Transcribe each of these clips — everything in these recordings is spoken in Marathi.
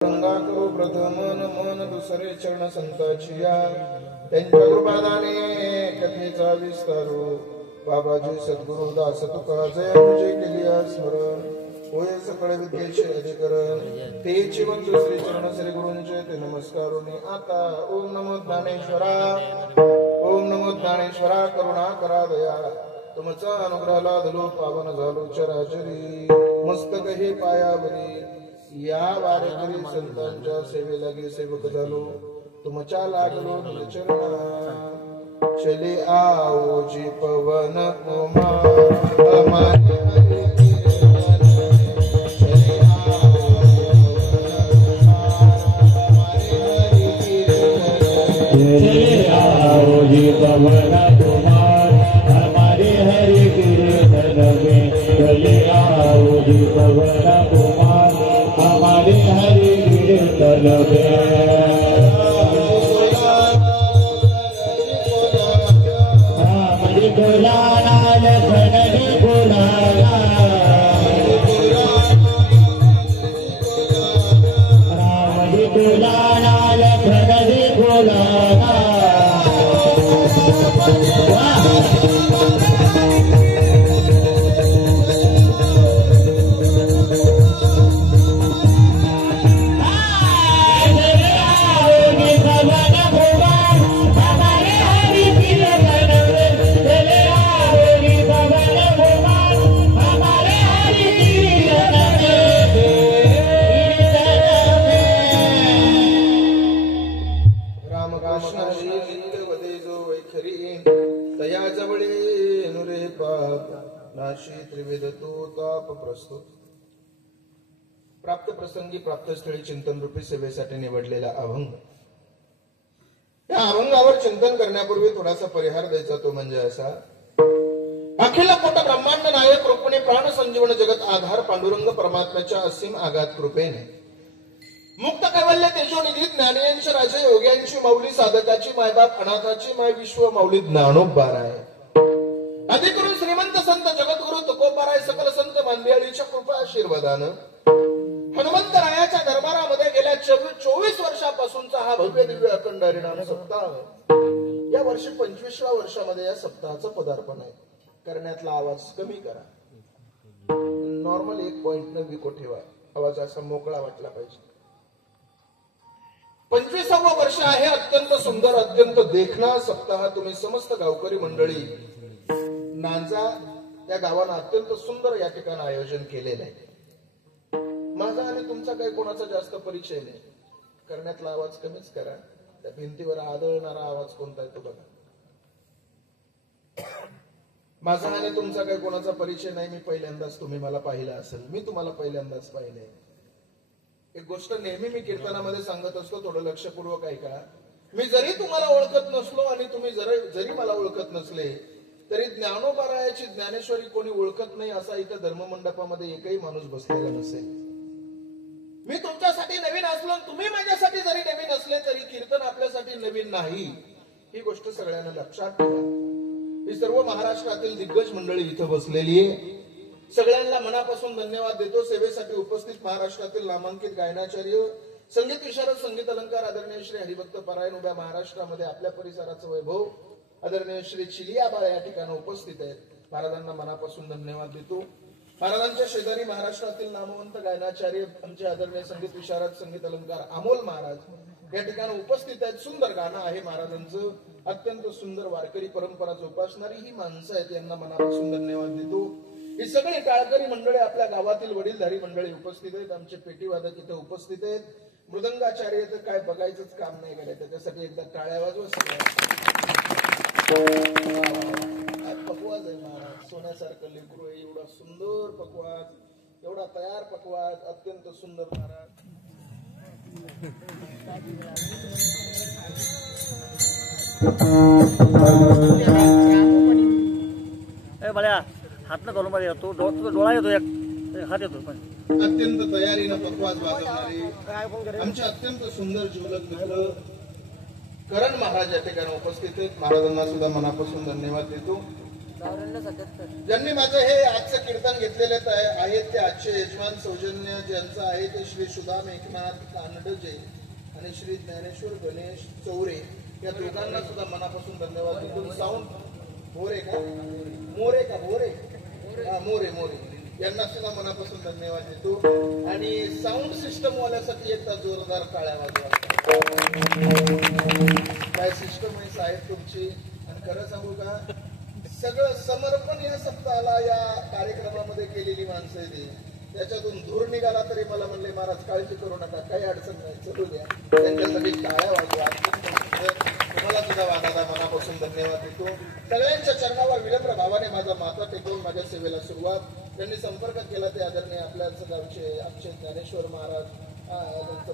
गंगा करू प्रथम मन दुसरे चरण संताची या त्यांच्या कृपादाने कथेचा विस्तारू बाबाजी सद्गुरु दास तुका जय म्हणजे केली स्मरण होय सकळ विद्येचे अधिकरण तेची वंतु श्री चरण श्री गुरूंचे ते नमस्कारुनी आता ओम नमो ज्ञानेश्वरा ओम नमो ज्ञानेश्वरा करुणा करा दया तुमचा अनुग्रह लादलो पावन झालो चराचरी मस्तक हे पायावरी या वारेकरी संतांच्या सेवेलागी सेवक झालो तुमच्या लागलो चरणा चले आओ जी पवन कुमार चले आओ जी पवन कुमार हमारे हरि कीर्तन में चले आओ जी पवन कुमार हमारे हरि कीर्तन में बुलाना लखन बुलाना राम जी बुलाना लखन बुलाना प्राप्त प्रसंगी प्राप्त स्थळी चिंतन रूपी सेवेसाठी निवडलेला अभंग. या अभंगावर चिंतन करण्यापूर्वी थोडासा परिहार द्यायचा तो म्हणजे असा. अखिल कोट ब्रह्मांड नायक रूपणे प्राण संजीवन जगत आधार पांडुरंग परमात्म्याच्या असीम आघात कृपेने मुक्त कैवल्य तेजोनिधी ज्ञानियांश राजे योग्यांची माऊली साधकाची मायबाप अनाथाची माय विश्व माऊली ज्ञानोबा राय अधिकरून श्रीमंत संत जगद्गुरु तुकोबाराय सकल संत मांदियाळीच्या कृपा आशीर्वादानं हनुमंतरायाच्या दरबारामध्ये गेल्या 24 वर्षापासूनचा हा भव्य दिव्य अखंड हरिनाम सप्ताह या वर्षी 25व्या वर्षामध्ये या सप्ताहाचं पदार्पण आहे. करण्यातला आवाज कमी करा. नॉर्मल 1 पॉइंट न विको ठेवा. आवाज असा मोकळा वाटला पाहिजे. 25वं वर्ष आहे. अत्यंत सुंदर अत्यंत देखणा सप्ताह तुम्ही समस्त गावकरी मंडळी नांजा या गावानं अत्यंत सुंदर या ठिकाणी आयोजन केलेलं आहे. माझा आणि तुमचा काही कोणाचा जास्त परिचय नाही. करण्यातला आवाज कमीच करा. त्या भिंतीवर आदळणारा आवाज कोणता आहे तो बघा. माझा आणि तुमचा काही कोणाचा परिचय नाही. मी पहिल्यांदाच तुम्ही मला पाहिलं असेल. मी तुम्हाला पहिल्यांदाच पाहिलंय. एक गोष्ट नेहमी मी कीर्तनामध्ये सांगत असतो. थोडं लक्षपूर्वक ऐका. मी जरी तुम्हाला ओळखत नसलो आणि तुम्ही जरी मला ओळखत नसले तरी ज्ञानोबारायाची ज्ञानेश्वरी कोणी ओळखत नाही असा इथं धर्ममंडपामध्ये एकही माणूस बसलेला नसेल. मी तुमच्यासाठी नवीन असलो तुम्ही माझ्यासाठी जरी नवीन असले तरी कीर्तन आपल्यासाठी नवीन नाही. ही गोष्ट सगळ्यांना लक्षात ठेवा. ही सर्व महाराष्ट्रातील दिग्गज मंडळी इथं बसलेली आहे. सगळ्यांना मनापासून धन्यवाद देतो. सेवेसाठी उपस्थित महाराष्ट्रातील नामांकित गायनाचार्य संगीत विशारद संगीत अलंकार आदरणीय श्री हरिभक्त परायण उभ्या महाराष्ट्रामध्ये आपल्या परिसराचं वैभव आदरणीय श्री चिलियाबाळ या ठिकाणी उपस्थित आहेत. महाराजांना मनापासून धन्यवाद देतो. महाराजांच्या शेजारी महाराष्ट्रातील नामवंत गायनाचार्य आमचे आदरणीय संगीत विशारद संगीत अलंकार अमोल महाराज या ठिकाणी उपस्थित आहेत. सुंदर गाणं आहे महाराजांचं. अत्यंत सुंदर वारकरी परंपरा जोपासणारी ही माणसं आहेत. यांना मनापासून धन्यवाद देतो. ही सगळी टाळकरी मंडळी आपल्या गावातील वडीलधारी मंडळी उपस्थित आहेत. आमचे पेटीवादक इथे उपस्थित आहेत. मृदंगाचार्य तर काय बघायचंच काम नाही करायचं. त्याच्यासाठी एकदा टाळ्या वाजवा. पकवाज आहे महाराज. सोन्यासारखं लेकरू आहे. एवढा सुंदर पकवाज एवढा तयार पकवाज अत्यंत सुंदर महाराज. हात न घालून मध्ये तो डोळा येतो एक हात येतो पण अत्यंत तयारीनं पकवाज वाजवणारे आमचे अत्यंत सुंदर जीवलग मित्र करण महाराज या ठिकाणी उपस्थित आहेत. महाराजांना सुद्धा मनापासून धन्यवाद देतो. ज्यांनी माझं हे आजचं कीर्तन घेतलेले आहेत ते आजचे यजमान सौजन्य ज्यांचं आहे ते श्री सुदाम एकनाथ कानडजे आणि श्री ज्ञानेश्वर गणेश चौरे या दोघांना सुद्धा मनापासून धन्यवाद देतो. साऊंड मोरे का मोरे का मोरे हा मोरे मोरे यांना सुद्धा मनापासून धन्यवाद देतो. आणि साऊंड सिस्टम वाल्यासाठी एकदा जोरदार टाळ्या वाजवा. काय सिस्टम आहे साहेब तुमची. आणि खरं सांगू का सगळं समर्पण या सप्ताहाला या कार्यक्रमामध्ये केलेली माणसं आहे ती. त्याच्यातून धूर निघाला तरी मला म्हणले महाराज काळजी करू नका काही अडचण नाही चलू द्या. त्यांच्यासाठी टाळ्या वाजवा. तुम्हाला सुद्धा वादादा मनापासून धन्यवाद देतो. सगळ्यांच्या चरणावर विनम्र भावाने माझा माथा टेकवून माझ्या सेवेला सुरुवात. त्यांनी संपर्क केला ते आदरणीय आपल्याच गावचे आमचे ज्ञानेश्वर महाराज त्यांचं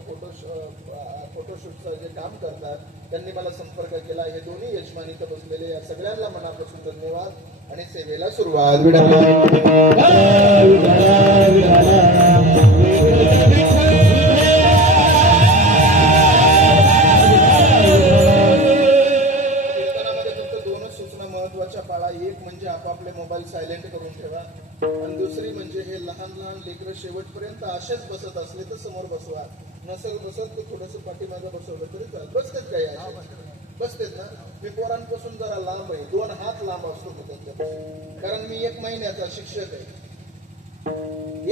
फोटोशूटचं जे काम करतात त्यांनी मला संपर्क केला. हे दोन्ही यजमान इथं बसलेले या सगळ्यांना मनापासून धन्यवाद आणि सेवेला सुरुवात. पाळा. एक म्हणजे आपापले मोबाईल सायलेंट करून ठेवा आणि दुसरी म्हणजे हे लहान लहान लेकरं शेवटपर्यंत असेच बसत असले तर समोर बसवा. नसेल बसत ते थोडस पाठीमागे बसवलं तरी चालेल. बसतेच काही बसतेच ना. मी पोरांपासून जरा लांब आहे. 2 हात लांब असतो त्यांच्यापासून. कारण मी 1 महिन्याचा शिक्षक आहे.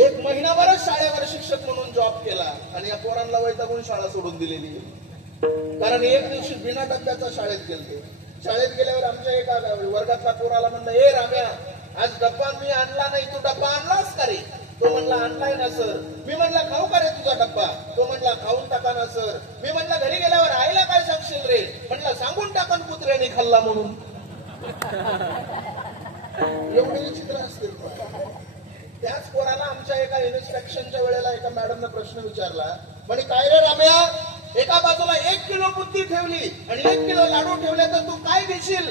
1 महिनाभरच शाळेवर शिक्षक म्हणून जॉब केला आणि या पोरांना वैतागून शाळा सोडून दिलेली. कारण एक दिवशी बिना डब्याचा शाळेत गेलते. शाळेत गेल्यावर आमच्या एका वर्गातला पोराला म्हणलं ए राम्या आज डब्बा मी आणला नाही तू डब्बा आणलास का रे. तो म्हणला आणलाय ना सर. मी म्हणला खाऊ का रे तुझा डब्बा. तो म्हणला खाऊन टाका ना सर. मी म्हणला घरी गेल्यावर आईला काय सांगशील रे. म्हणला सांगून टाकन कुत्र्याने खाल्ला म्हणून. एवढे विचित्र असतील. त्याच पोराला आमच्या एका इन्स्पेक्शनच्या वेळेला एका मॅडमने प्रश्न विचारला. म्हणे काय रे राम्या एका बाजूला 1 किलो बुद्धी ठेवली आणि 1 किलो लाडू ठेवले तर तू काय घेशील.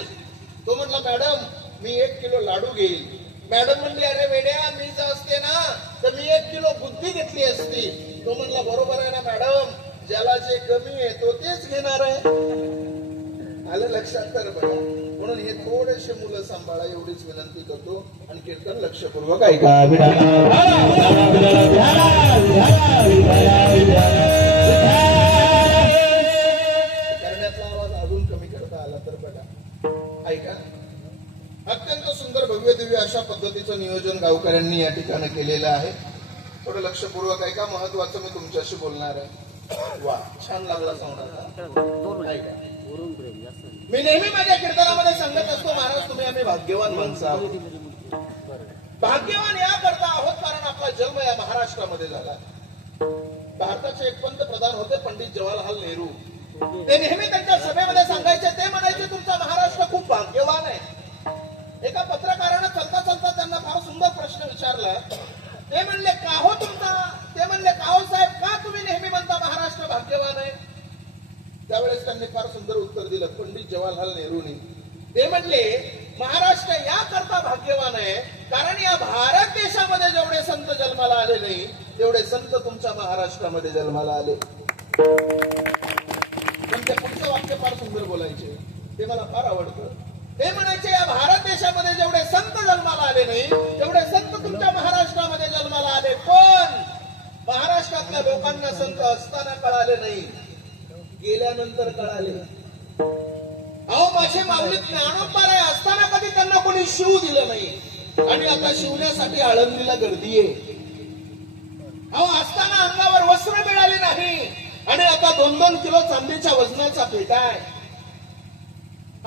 तो म्हणला मॅडम मी 1 किलो लाडू घेईल. मॅडम म्हणली अरे वेड्या मी जर असते ना तर मी 1 किलो बुद्धी घेतली असती. तो म्हणला बरोबर आहे ना मॅडम ज्याला जे कमी आहे तो तेच घेणार आहे. आलं लक्षात तर बघा. म्हणून हे थोडेसे मुलं सांभाळा एवढीच विनंती करतो आणि कीर्तन लक्षपूर्वक ऐका. करण्यातला आवाज अजून कमी करता आला तर बघा ऐका. अत्यंत सुंदर भव्य दिव्य अशा पद्धतीचं नियोजन गावकऱ्यांनी या ठिकाणी केलेलं आहे. थोडं लक्षपूर्वक ऐका. महत्वाचं मी तुमच्याशी बोलणार आहे. वा छान लागला साऊंड. ऐका मी नेहमी माझ्या कीर्तनामध्ये सांगत असतो महाराज तुम्ही आम्ही भाग्यवान माणसं आहोत. भाग्यवान याकरता आहोत कारण आपला जन्म या महाराष्ट्रामध्ये झाला. भारताचे एक पंतप्रधान होते पंडित जवाहरलाल नेहरू. ते नेहमी त्यांच्या सभेमध्ये सांगायचे ते म्हणायचे तुमचा महाराष्ट्र खूप भाग्यवान आहे. एका पत्रकारानं चलता चलता त्यांना फार सुंदर प्रश्न विचारला. ते म्हणले का हो तुमचा. ते म्हणले का हो साहेब का तुम्ही नेहमी म्हणता महाराष्ट्र भाग्यवान आहे. त्यावेळेस त्यांनी फार सुंदर उत्तर दिलं पंडित जवाहरलाल नेहरूंनी. ते म्हणले महाराष्ट्र याकरता भाग्यवान आहे कारण या भारत देशामध्ये जेवढे संत जन्माला आले नाही तेवढे संत तुमच्या महाराष्ट्रामध्ये जन्माला आले. पण ते पुढचं वाक्य फार सुंदर बोलायचे ते मला फार आवडतं. ते म्हणायचे या भारत देशामध्ये जेवढे संत जन्माला आले नाही तेवढे संत तुमच्या महाराष्ट्रामध्ये जन्माला आले. पण महाराष्ट्रातल्या लोकांना संत असताना कळाले नाही गेल्यानंतर कळाले. अहो माझे माऊली ज्ञानोबाराय असताना कधी त्यांना कोणी शिव दिलं नाही आणि आता शिवण्यासाठी आळंदीला गर्दी आहे. अहो असताना अंगावर वस्त्र मिळाले नाही आणि आता 2-2 किलो चांदीच्या वजनाचा पेटा आहे.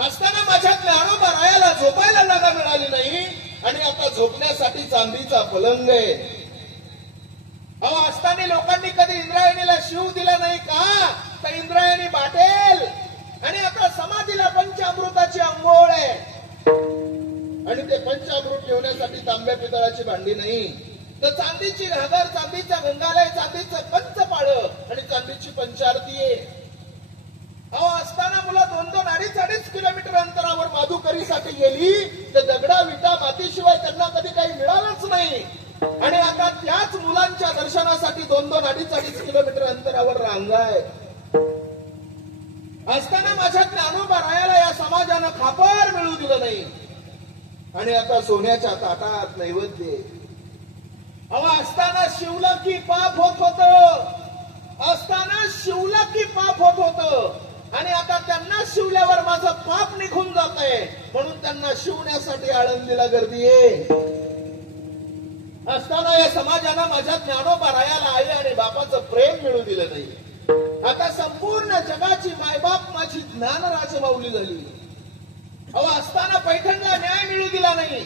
असताना माझ्या ज्ञानोबारायाला झोपायला जागा मिळाली नाही आणि आता झोपण्यासाठी चांदीचा पलंग आहे. अहो असताना लोकांनी कधी इंद्रायणीला शिव दिला नाही का तर इंद्रायणी बाटेल आणि आता समाधीला पंचामृताची अंघोळ आहे आणि ते पंचामृत ठेवण्यासाठी तांब्या पितळाची भांडी नाही तर चांदीची घागर चांदीचा गंगालय चांदीचं पंचपाळ आणि चांदीची पंचारती आहे. अहो असताना मुलं 2-2, 2.5 किलोमीटर अंतरावर माधुकरीसाठी गेली तर दगडा विटा मातीशिवाय त्यांना कधी काही मिळालंच नाही आणि आता त्याच मुलांच्या दर्शनासाठी 2-2, 2.5 किलोमीटर अंतरावर रांगा आहे. असताना माझ्या ज्ञानोबारायाला या समाजानं खापर मिळू दिलं नाही आणि आता सोन्याच्या ताटात नैवेद्य. अहो असताना शिवलं की पाप होत होत, असताना शिवलं की पाप होत होत, आणि आता त्यांना शिवल्यावर माझं पाप निघून जात आहे, म्हणून त्यांना शिवण्यासाठी आळंदीला गर्दी आहे. असताना या समाजानं माझ्या ज्ञानोबा रायाला आई आणि बापाचं प्रेम मिळू दिलं नाही. आता संपूर्ण जगाची मायबाप माझी ज्ञान राजमाऊली झाली. अहो असताना पैठणला न्याय मिळू दिला नाही.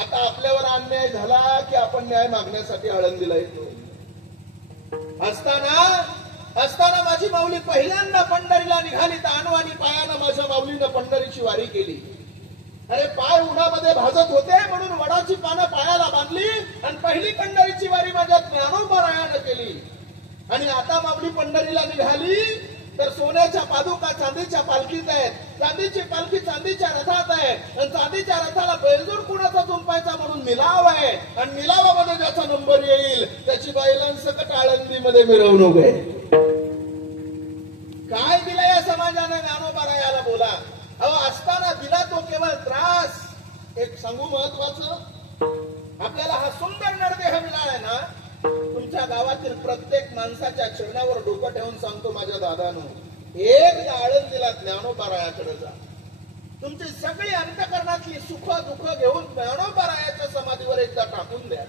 आता आपल्यावर अन्याय झाला की आपण न्याय मागण्यासाठी आळंदीला येतो. असताना माझी माऊली पहिल्यांदा पंढरीला निघाली तर अनवाणी पायानं माझ्या माऊलीनं पंढरीची वारी केली. अरे पाय उन्हामध्ये भाजत होते म्हणून वडाची पानं पायाला बांधली आणि पहिली पंढरीची वारी माझ्या ज्ञानोबा रायानं केली. आणि आता माऊली पंढरीला निघाली तर सोन्याच्या पादुका चांदीच्या पालखीत आहेत, चांदीची पालखी चांदीच्या रथात आहे, आणि चांदीच्या रथाला बैलजोड कुणाचा जुंपायचा म्हणून निलाव आहे, आणि निलावामध्ये ज्याचा नंबर येईल त्याची बैलांसकट आळंदीमध्ये मिरवणूक आहे. काय दिलं या समाजाने ज्ञानोबा रायाला बोला. अहो असताना दिला तो केवळ त्रास. एक सांगू महत्वाचं, आपल्याला हा सुंदर नरदेह मिळालाय ना, तुमच्या गावातील प्रत्येक माणसाच्या चरणावर डोकं ठेवून सांगतो माझ्या दादानो, एकदा आळंदीला ज्ञानोबा रायाकडे जा. तुमची सगळी अंतकरणातली सुख दुःख घेऊन ज्ञानोबा रायाच्या समाधीवर एकदा टाकून द्या.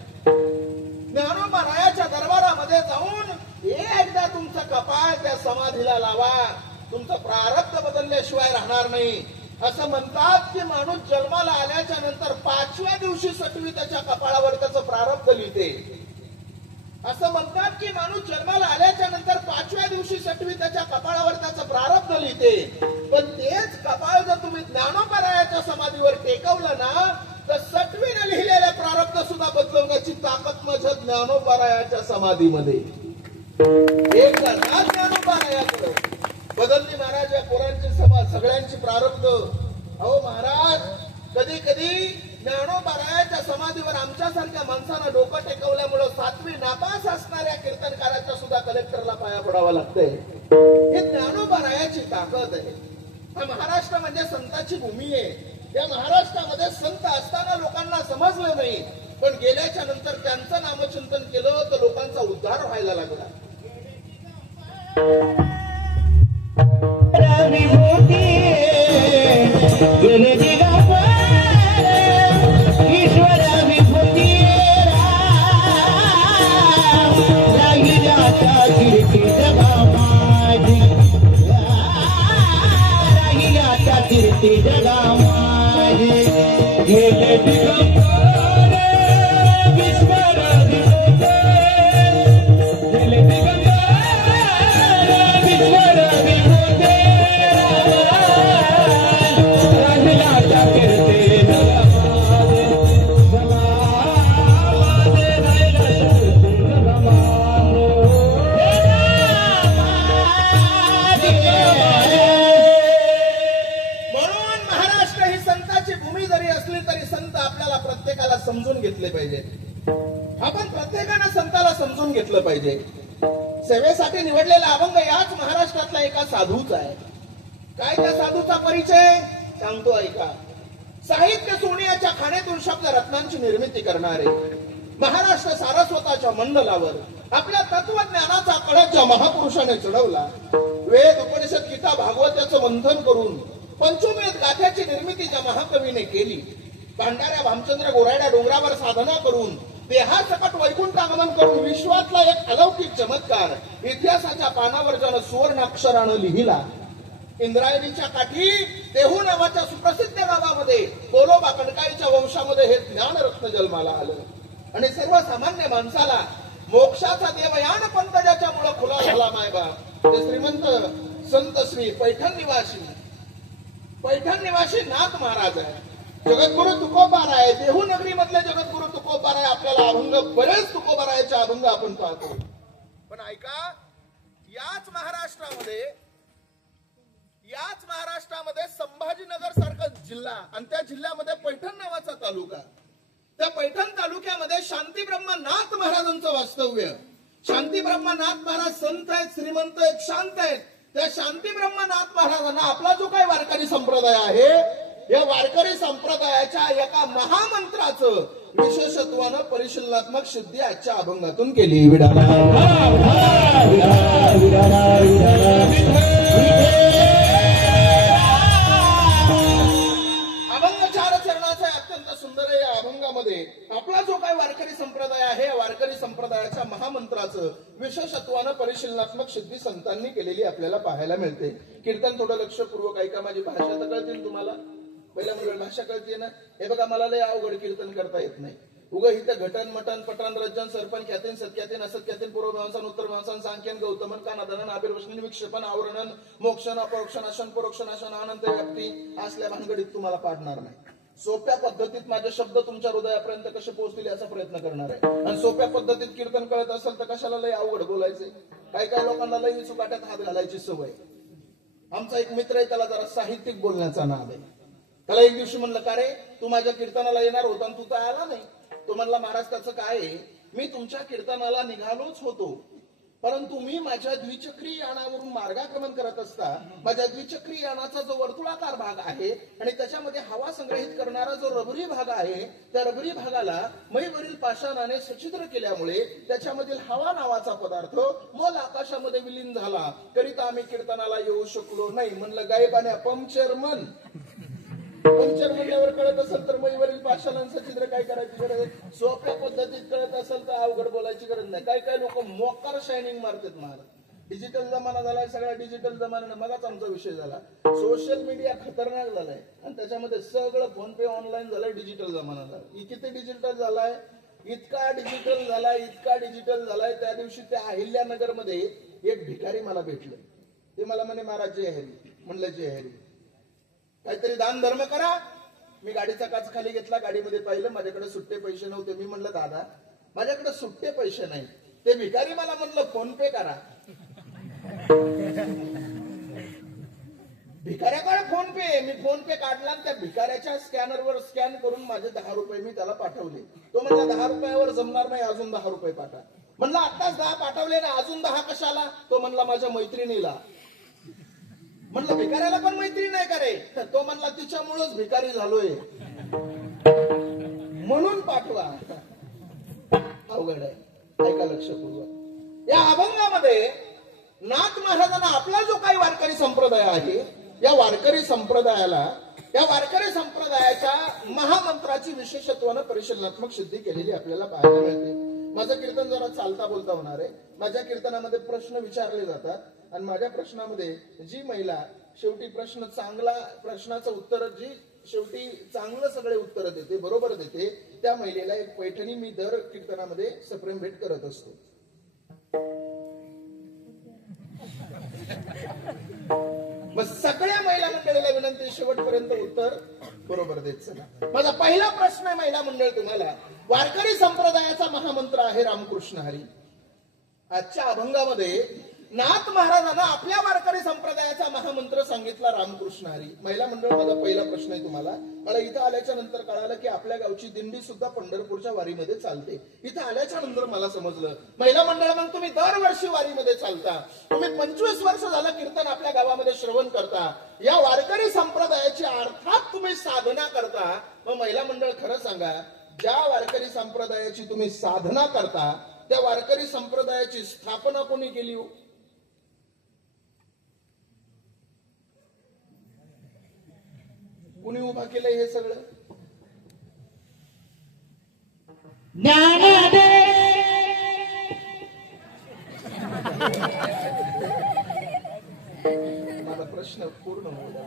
ज्ञानोबा रायाच्या दरबारामध्ये जाऊन एकदा तुमचं कपाळ त्या समाधीला लावा. तुमचं प्रारब्ध बदलल्याशिवाय राहणार नाही. असं म्हणतात की माणूस जन्माला आल्याच्या नंतर 5व्या दिवशी सटवी त्याच्या कपाळावर त्याचं प्रारब्ध लिहिते. असं म्हणतात की माणूस जन्माला आल्याच्या नंतर 5व्या दिवशी सटवी त्याच्या कपाळावर त्याचं प्रारब्ध लिहिते. पण तेच कपाळ जर तुम्ही ज्ञानोबा रायाच्या समाधीवर टेकवलं ना, तर सटवीने लिहिलेलं प्रारब्ध सुद्धा बदलवण्याची ताकद माझ्या ज्ञानोबा रायाच्या समाधीमध्ये. एकदा ना ज्ञानोबा रायाकडे बदलली महाराज या पोरांची सगळ्यांची प्रारब्ध. अहो महाराज, कधी कधी ज्ञानोबा रायाच्या समाधीवर आमच्यासारख्या माणसानं डोकं टेकवल्यामुळे 7वी नापास असणाऱ्या कीर्तनकाराच्या सुद्धा कलेक्टरला पाया पडावं लागतंय. हे ज्ञानोबा रायाची ताकद आहे. हा महाराष्ट्र म्हणजे संतांची भूमी आहे. या महाराष्ट्रामध्ये संत असताना लोकांना समजलं नाही, पण गेल्याच्या नंतर त्यांचं नामचिंतन केलं तर लोकांचा उद्धार व्हायला लागला. समजून घेतले पाहिजे. आपण प्रत्येकानं संताला समजून घेतलं पाहिजे. सेवेसाठी निवडलेला अभंग याच महाराष्ट्रातला एका साधूचा आहे. काय त्या साधूचा परिचय सांगतो ऐका. साहित्य सोनियाच्या खाण्यातून शब्द रत्नांची निर्मिती करणारे, महाराष्ट्र सारस्वताच्या मंडलावर आपल्या तत्वज्ञानाचा कळस ज्या महापुरुषाने चढवला, वेद उपनिषद गीता भागवताचं मंथन करून पंचमेध गाथ्याची निर्मिती ज्या महाकवीने केली, भांडाऱ्या भामचंद्र गोराड्या डोंगरावर साधना करून देहासकट वैकुंठागमन करून विश्वातला एक अलौकिक चमत्कार इतिहासाच्या पानावर ज्यानं सुवर्णाक्षरानं लिहिला. इंद्रायणीच्या काठी देहू नावाच्या सुप्रसिद्ध गावामध्ये गोलोबा कणकाईच्या वंशामध्ये हे ज्ञानरत्न जन्माला आलं. आणि सर्वसामान्य माणसाला मोक्षाचा देवयान पंथ ज्याच्यामुळे खुला झाला मायबाप, ते श्रीमंत संत श्री पैठण निवासी नाथ महाराज आहे. जगद्गुरु तुकोबाराय, देहू नगरी मधले जगद्गुरु तुकोबाराय. आपल्याला अभंग बरेच तुकोबारायचे अभंग आपण पाहतो. पण ऐका, याच महाराष्ट्रामध्ये संभाजीनगर सारखा जिल्हा आणि त्या जिल्ह्यामध्ये पैठण नावाचा तालुका. त्या पैठण तालुक्यामध्ये शांती ब्रह्मनाथ महाराजांचं वास्तव्य. शांती ब्रह्मनाथ महाराज संत आहेत, श्रीमंत आहेत, शांत आहेत. त्या शांती ब्रह्मनाथ महाराजांना आपला जो काही वारकरी संप्रदाय आहे या वारकरी संप्रदायाच्या एका महामंत्राचं विशेषत्वानं परिशीलनात्मक सिद्धी आजच्या अभंगातून केली. विडाला अभंग 4 चरणाचा अत्यंत सुंदर आहे. या अभंगामध्ये आपला जो काही वारकरी संप्रदाय आहे या वारकरी संप्रदायाच्या महामंत्राचं विशेषत्वानं परिशीलनात्मक सिद्धी संतांनी केलेली आपल्याला पाहायला मिळते. कीर्तन थोडं लक्षपूर्वक ऐका. माझी भाषा तर कळतील तुम्हाला, पहिल्या मुलं भाषा कळते ना. हे बघा, मला लय अवघड कीर्तन करता येत नाही. उगं इथं घटन मटन पटन रज्जन सरपण ख्यातीन सत्यातीन असत्यातीन पूर्वमीमांसन उत्तरमीमांसन सांख्यन गौतमन कानादनन आविर्वचन विक्षेपण आवरणन मोक्षण अपरोक्षण आसन परोक्षण आसन अनंत व्याप्ती असल्या भानगडीत तुम्हाला पाडणार नाही. सोप्या पद्धतीत माझे शब्द तुमच्या हृदयापर्यंत कसे पोहोचतील याचा प्रयत्न करणार आहे. आणि सोप्या पद्धतीत कीर्तन कळत असेल तर कशाला लय अवघड बोलायचे. काही काही लोकांना लय चुकाट्यात हात घालायची सवय. आमचा एक मित्र आहे, त्याला जरा साहित्यिक बोलण्याचा नाद आहे. त्याला एक दिवशी म्हणलं, का रे तू माझ्या कीर्तनाला येणार होता आणि तू तर आला नाही. तो म्हणला, महाराज त्याचं काय आहे, मी तुमच्या कीर्तनाला निघालोच होतो, परंतु मी माझ्या द्विचक्री यानावरून मार्गाक्रमण करत असता माझ्या द्विचक्री यानाचा जो वर्तुळाकार भाग आहे आणि त्याच्यामध्ये हवा संग्रहित करणारा जो रबरी भाग आहे त्या रबरी भागाला मैवरील पाषाणाने सच्छिद्र केल्यामुळे त्याच्यामधील हवा नावाचा पदार्थ मल आकाशामध्ये विलीन झाला, करिता आम्ही कीर्तनाला येऊ शकलो नाही. म्हणलं, गायबाने पंक्चर मन पंक्चर म्हणल्यावर कळत असेल तर मैवरील पाषाणांचं चित्र काय करायची गरज आहे. सोप्या पद्धतीत कळत असेल तर अवघड बोलायची गरज नाही. काही काही लोक मोकार शायनिंग मारतात. महाराज डिजिटल जमाना झालाय, सगळ्या डिजिटल जमान्याने मगाच आमचा विषय झाला. सोशल मीडिया खतरनाक झालाय आणि त्याच्यामध्ये सगळं फोन पे ऑनलाईन झालंय. डिजिटल जमाना झाला. किती डिजिटल झालाय, इतका डिजिटल झालाय, इतका डिजिटल झालाय. त्या दिवशी त्या अहिल्यानगर मध्ये एक भिकारी मला भेटले. ते मला म्हणे, महाराज जय हरी. म्हणलं, जय हरी. काहीतरी दान धर्म करा. मी गाडीचा काच खाली घेतला, गाडीमध्ये पाहिलं, माझ्याकडे सुट्टे पैसे नव्हते. मी म्हणलं, दादा माझ्याकडे सुट्टे पैसे नाही. ते भिकारी मला म्हणलं, फोन पे करा. भिकाऱ्याकडे फोन पे. मी फोन पे काढला, त्या भिकाऱ्याच्या स्कॅनरवर स्कॅन करून माझे 10 रुपये मी त्याला पाठवले. तो म्हणला, 10 रुपयावर जमणार नाही, अजून 10 रुपये पाठवा. म्हणलं, आत्ताच 10 पाठवले ना, अजून 10 कशाला. तो म्हणला, माझ्या मैत्रिणीला. म्हणलं, भिकाऱ्याला पण मैत्रीण नाही का रे. तो म्हणला, तिच्यामुळेच भिकारी झालोय, म्हणून पाठवा. अवघड आहे. ऐका लक्षपूर्वक. या अभंगामध्ये नाथ महाराजांना आपला जो काही वारकरी संप्रदाय आहे या वारकरी संप्रदायाच्या महामंत्राची विशेषत्वानं परिशीलनात्मक सिद्धी केलेली आपल्याला पाहायला मिळते. माझं कीर्तन जरा चालता बोलता होणार आहे. माझ्या कीर्तनामध्ये प्रश्न विचारले जातात आणि माझ्या प्रश्नामध्ये जी महिला शेवटी प्रश्नाचं उत्तर जी शेवटी चांगलं सगळे उत्तर देते, बरोबर देते, त्या महिलेला एक पैठणी मी दर कीर्तनामध्ये सप्रेम भेट करत असतो. मग सगळ्या महिला मंडळीला विनंती, शेवटपर्यंत उत्तर बरोबर देत चला. माझा पहिला प्रश्न आहे महिला मंडळ तुम्हाला. वारकरी संप्रदायाचा महामंत्र आहे रामकृष्ण हरी. आजच्या अभंगामध्ये नाथ महाराजांना आपल्या वारकरी संप्रदायाचा महामंत्र सांगितला रामकृष्ण हरी. महिला मंडळ, माझा पहिला प्रश्न आहे तुम्हाला. मला इथं आल्याच्या नंतर कळालं की आपल्या गावची दिंडी सुद्धा पंढरपूरच्या वारीमध्ये चालते. इथं आल्याच्या नंतर मला समजलं, महिला मंडळ मग तुम्ही दरवर्षी वारीमध्ये चालता, तुम्ही 25 वर्ष झालं कीर्तन आपल्या गावामध्ये श्रवण करता, या वारकरी संप्रदायाची अर्थात तुम्ही साधना करता. मग महिला मंडळ खरं सांगा, ज्या वारकरी संप्रदायाची तुम्ही साधना करता त्या वारकरी संप्रदायाची स्थापना कोणी केली हो? कुणी उभा केलंय हे सगळं? माझा प्रश्न पूर्ण होऊ द्या.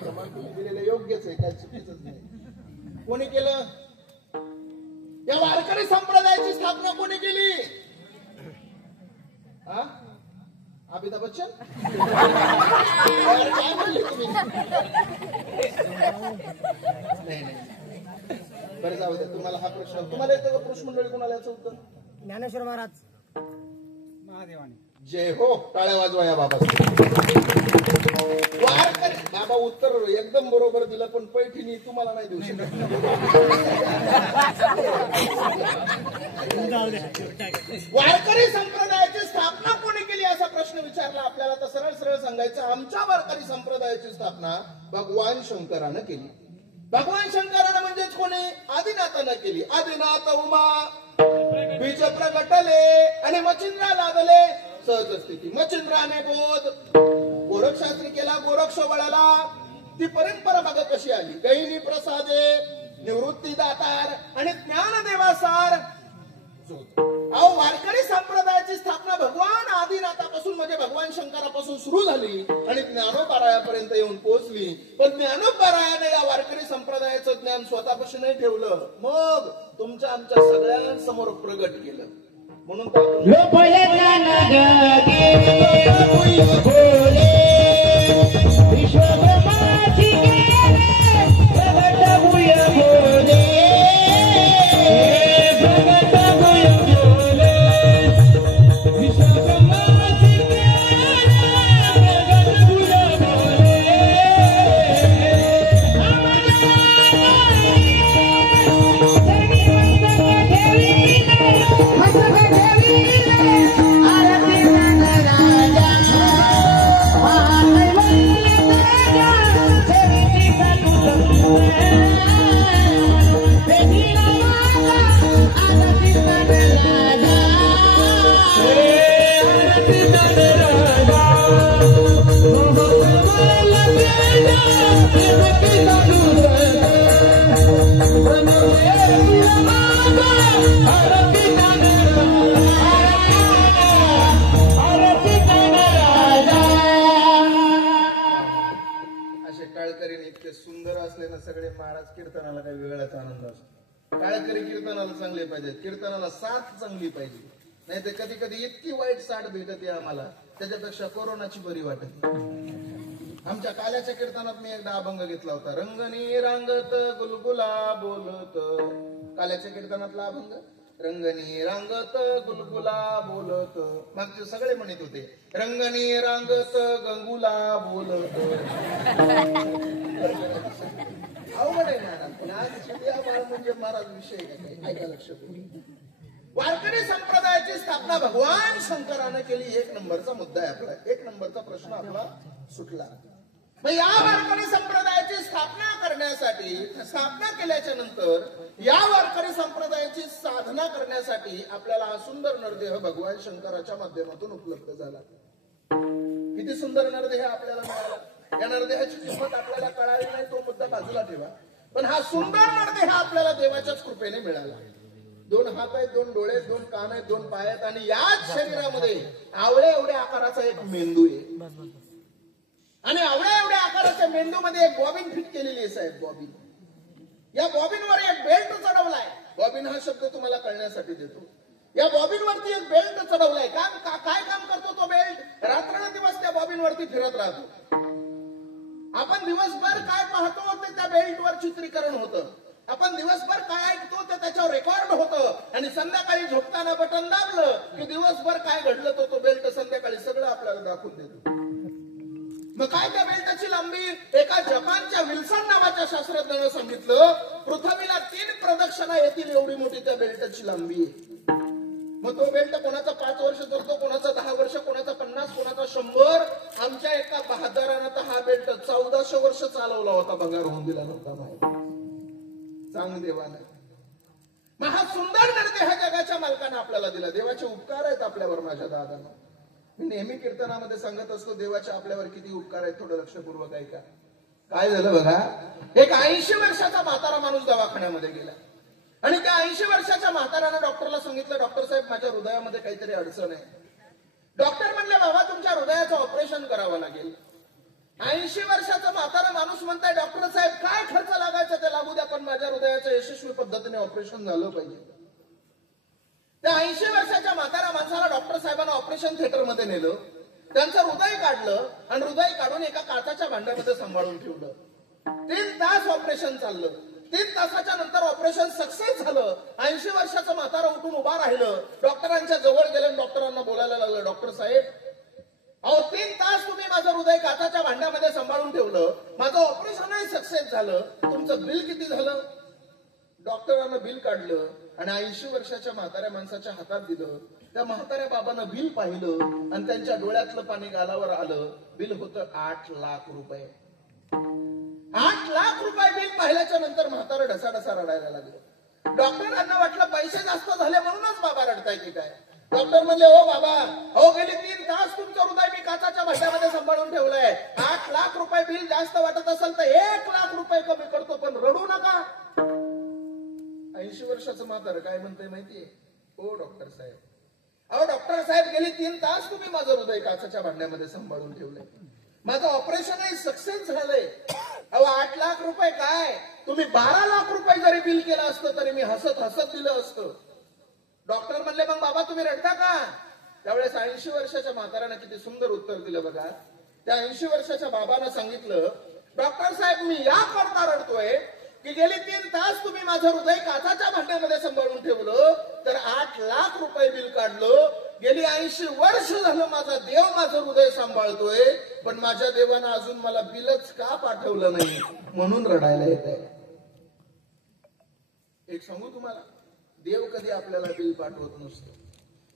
प्रमाण तुम्ही दिलेलं योग्यच आहे, काय चुकीचंच नाही. कोणी केलं? या वारकरी संप्रदायाची स्थापना कोणी केली? अमिताभ बच्चन? काय म्हणले तुम्ही? नाही. बरं, जाऊ द्या. तुम्हाला हा प्रश्न, तुम्हाला येतो का पुरुष मंडळी? कोणाला याचं उत्तर? ज्ञानेश्वर महाराज महादेवाने. जय हो. टाळ्या वाजवा या बाबा. वारकरी बाबा उत्तर एकदम बरोबर दिलं, पण पैठणी तुम्हाला नाही देऊ शकत. वारकरी संप्रदायाची स्थापना कोणी केली असा प्रश्न विचारला आपल्याला तर सरळ सरळ सांगायचं, आमच्या वारकरी संप्रदायाची स्थापना भगवान शंकरानं केली. भगवान शंकरानं म्हणजेच कोणी? आदिनाथानं केली. आदिनाथ उमा बीज प्रगटले आणि मचिंद्रा लागले सहज स्थिती. मचिंद्राने बोध, गोरक्षशास्त्री केला गोरक्ष वळाला. ती परंपरा बघा कशी आली. गैनी प्रसादे, निवृत्ती दातार आणि ज्ञानदेवासार. अहो, वारकरी संप्रदायाची स्थापना भगवान आदिनाथापासून म्हणजे भगवान शंकरापासून सुरू झाली आणि ज्ञानोबारायापर्यंत येऊन पोहोचली. पण ज्ञानोबारायाने या वारकरी संप्रदायाचं ज्ञान स्वतःपाशी नाही ठेवलं, मग तुमच्या आमच्या सगळ्यांसमोर प्रगट केलं. म्हणून लोपले ज्ञान जगे भोले विश्वब्रह्माची केले प्रगट भूय भोले प्रगट भूय भोले विश्वब्रह्माची केले प्रगट भूय भोले इतके सुंदर असले ना सगळे महाराज, कीर्तनाला काही वेगळाच आनंद असतो. टाळकरी कीर्तनाला चांगले पाहिजेत, कीर्तनाला साथ चांगली पाहिजे. नाही तर कधी कधी इतकी वाईट साथ भेटते आम्हाला, त्याच्यापेक्षा कोरोनाची बरी वाटते. आमच्या काल्याच्या कीर्तनात मी एकदा अभंग घेतला होता. रंगनी रांगत गुलगुला बोलत. काल्याच्या कीर्तनातला अभंग, रंगनी रांगत गुलगुला बोलत. मागचे सगळे म्हणत होते रंगनी रांगत गंगुला बोलत. अवघड आहे महाराज, पण आज शिट्या बाळ म्हणजे महाराज विषय ऐका लक्ष. वारकरी संप्रदायाची स्थापना भगवान शंकरानं केली. एक नंबरचा मुद्दा आहे आपला, एक नंबरचा प्रश्न आपला सुटला. मग या वारकरी संप्रदायाची स्थापना करण्यासाठी, स्थापना केल्याच्या नंतर या वारकरी संप्रदायाची साधना करण्यासाठी आपल्याला हा सुंदर नरदेह भगवान शंकराच्या माध्यमातून उपलब्ध झाला. किती सुंदर नरदेह आपल्याला मिळाला. या नरदेहाची किंमत आपल्याला कळाली नाही, तो मुद्दा बाजूला ठेवा. पण हा सुंदर नरदेह आपल्याला देवाच्याच कृपेने मिळाला. 2 हात आहेत, 2 डोळे आहेत, 2 कान आहेत, 2 पाय आहेत आणि याच शरीरामध्ये आवळ्या एवढ्या आकाराचा एक मेंदू आहे. आणि आवळ्या एवढ्या आकाराच्या मेंदूमध्ये एक बॉबिन फिट केलेली आहे साहेब, बॉबिन. या बॉबिनवर एक बेल्ट चढवलाय. बॉबिन हा शब्द तुम्हाला कळण्यासाठी देतो. या बॉबिन वरती एक बेल्ट चढवलाय. काय काम करतो तो बेल्ट? रात्रंदिवस त्या बॉबिन वरती फिरत राहतो. आपण दिवसभर काय पाहतो ते त्या बेल्ट वर चित्रीकरण होतं. आपण दिवसभर काय ऐकतो ते त्याच्यावर रेकॉर्ड होतं आणि संध्याकाळी झोपताना बटन दाबलं की दिवसभर काय घडलं तो बेल्ट संध्याकाळी सगळं आपल्याला दाखवून देतो. मग काय त्या बेल्टची लांबी? एका जपानच्या विल्सन नावाच्या शास्त्रज्ञानं सांगितलं पृथ्वीला 3 प्रदक्षिणा येतील एवढी मोठी त्या बेल्टची लांबी आहे. मग तो बेल्ट कोणाचा 5 वर्ष चालतो, कोणाचा 10 वर्ष, कोणाचा 50, कोणाचा 100. आमच्या एका बहादरानं तर हा बेल्ट 1400 वर्ष चालवला होता, भंगार होऊन दिला नव्हता माहिती. चांग देवानं. मग हा सुंदर नरदेह जगाच्या मालकानं आपल्याला दिला. देवाचे उपकार आहेत आपल्यावर माझ्या दादांना. मी नेहमी कीर्तनामध्ये सांगत असतो देवाचे आपल्यावर किती उपकार आहेत. थोडं लक्षपूर्वक ऐका. काय झालं बघा, एक 80 वर्षाचा म्हातारा माणूस दवाखान्यामध्ये गेला आणि त्या 80 वर्षाच्या म्हाताऱ्यानं डॉक्टरला सांगितलं, डॉक्टर साहेब माझ्या हृदयामध्ये काहीतरी अडचण आहे. डॉक्टर म्हणले बाबा तुमच्या हृदयाचं ऑपरेशन करावं लागेल. 80 वर्षाचा म्हातारा माणूस म्हणताय डॉक्टर साहेब काय खर्च लागायचा ते लागू द्या, पण माझ्या हृदयाचं यशस्वी पद्धतीने ऑपरेशन झालं पाहिजे. त्या 80 वर्षाच्या म्हातारा माणसाला डॉक्टर साहेबांना ऑपरेशन थिएटरमध्ये नेलं. त्यांचं हृदय काढलं आणि हृदय काढून एका काचाच्या भांड्यामध्ये सांभाळून ठेवलं. 3 तास ऑपरेशन चाललं. 3 तासाच्या नंतर ऑपरेशन सक्सेस झालं. 80 वर्षाचं म्हातारा उठून उभा राहिलं. डॉक्टरांच्या जवळ गेलं, डॉक्टरांना बोलायला लागलं, डॉक्टर साहेब अहो 3 तास तुम्ही माझं हृदय काचाच्या भांड्यामध्ये सांभाळून ठेवलं, माझं ऑपरेशनही सक्सेस झालं, तुमचं बिल किती झालं? डॉक्टरांना बिल काढलं आणि 80 वर्षाच्या म्हाताऱ्या माणसाच्या हातात दिलं. त्या म्हाताऱ्या बाबानं बिल पाहिलं आणि त्यांच्या डोळ्यातलं पाणी गालावर आलं. बिल होतं 8 लाख रुपये. 8 लाख रुपये बिल पाहिल्याच्या नंतर म्हातारं ढसाढसा रडायला लागलं. डॉक्टरांना वाटलं पैसे जास्त झाले म्हणूनच बाबा रडताय की काय. डॉक्टर म्हणले, हो बाबा, हो गेली 3 तास तुमचं हृदय मी काचाच्या भांड्यामध्ये सांभाळून ठेवलंय. 8 लाख रुपये बिल जास्त वाटत असेल तर 1 लाख रुपये कमी करतो, पण रडू नका. 80 वर्षाचं म्हातारं काय म्हणतंय माहितीये? हो डॉक्टर साहेब, अहो डॉक्टर साहेब, गेली 3 तास तुम्ही माझं हृदय काचाच्या भांड्यामध्ये सांभाळून ठेवलंय. माझं ऑपरेशनही सक्सेस झालंय. अहो 8 लाख रुपये काय, तुम्ही 12 लाख रुपये जरी बिल केलं असतं तरी मी हसत हसत दिलं असतं. डॉक्टर म्हणले, मग बाबा तुम्ही रडता का? त्यावेळेस 80 वर्षाच्या म्हाताऱ्यानं किती सुंदर उत्तर दिलं बघा. त्या 80 वर्षाच्या बाबानं सांगितलं, डॉक्टर साहेब, मी या करता रडतोय की गेली 3 तास तुम्ही माझं हृदय काचाच्या भांड्यामध्ये सांभाळून ठेवलं, तर 8 लाख रुपये बिल काढलं. गेली 80 वर्ष झालं माझा देव माझं हृदय सांभाळतोय, पण माझ्या देवानं अजून मला बिलच का पाठवलं नाही, म्हणून रडायला येत आहे. एक सांगू तुम्हाला, देव कधी आपल्याला बिल पाठवत नसतो.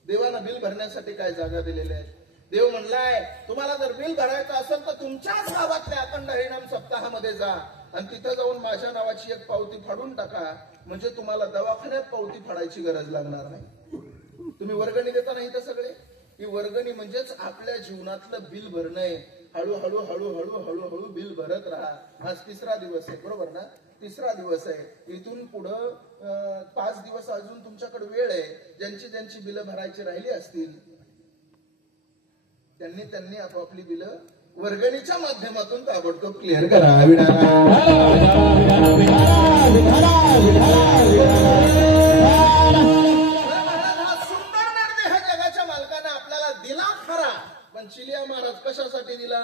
देवानं बिल भरण्यासाठी काय जागा दिलेल्या आहेत. देव म्हणलाय, तुम्हाला जर बिल भरायचं असेल तर तुमच्याच गावातल्या अखंड हरिनाम सप्ताहामध्ये जा आणि तिथं जाऊन माझ्या नावाची एक पावती फाडून टाका, म्हणजे तुम्हाला दवाखान्यात पावती फाडायची गरज लागणार नाही. तुम्ही वर्गणी देता नाही तर सगळे, ही वर्गणी म्हणजेच आपल्या जीवनातलं बिल भरणं आहे. हळूहळू हळूहळू हळूहळू बिल भरत राहा. आज 3रा दिवस आहे, बरोबर ना? 3रा दिवस आहे. इथून पुढं 5 दिवस अजून तुमच्याकडे वेळ आहे. ज्यांची बिलं भरायची राहिली असतील त्यांनी आपापली बिलं वर्गणीच्या माध्यमातून ताबडतोब क्लिअर करा. सुंदर निर्देह जगाच्या मालकाने आपल्याला दिला खरा, पण चिलिया महाराज कशासाठी दिला?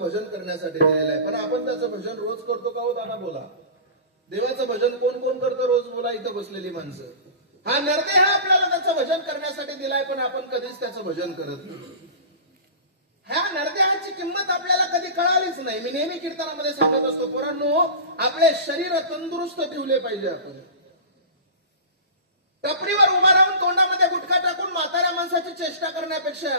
भजन करण्यासाठी दिलेलं आहे, पण आपण त्याचं भजन रोज करतो का हो दादा? बोला. देवाचं भजन कोण कोण करतं रोज? बोला इथं बसलेली माणसं. हा नरदेह आपल्याला त्याचं भजन करण्यासाठी दिलाय, पण आपण कधीच त्याचं भजन करत नाही. ह्या नरदेहाची किंमत आपल्याला कधी कळालीच नाही. मी नेहमी कीर्तनामध्ये सांगत असतो, पोरांनो, आपले शरीर तंदुरुस्त ठेवले पाहिजे. आपण टपरीवर उभा राहून तोंडामध्ये गुटखा टाकून म्हाताऱ्या माणसाची चेष्टा करण्यापेक्षा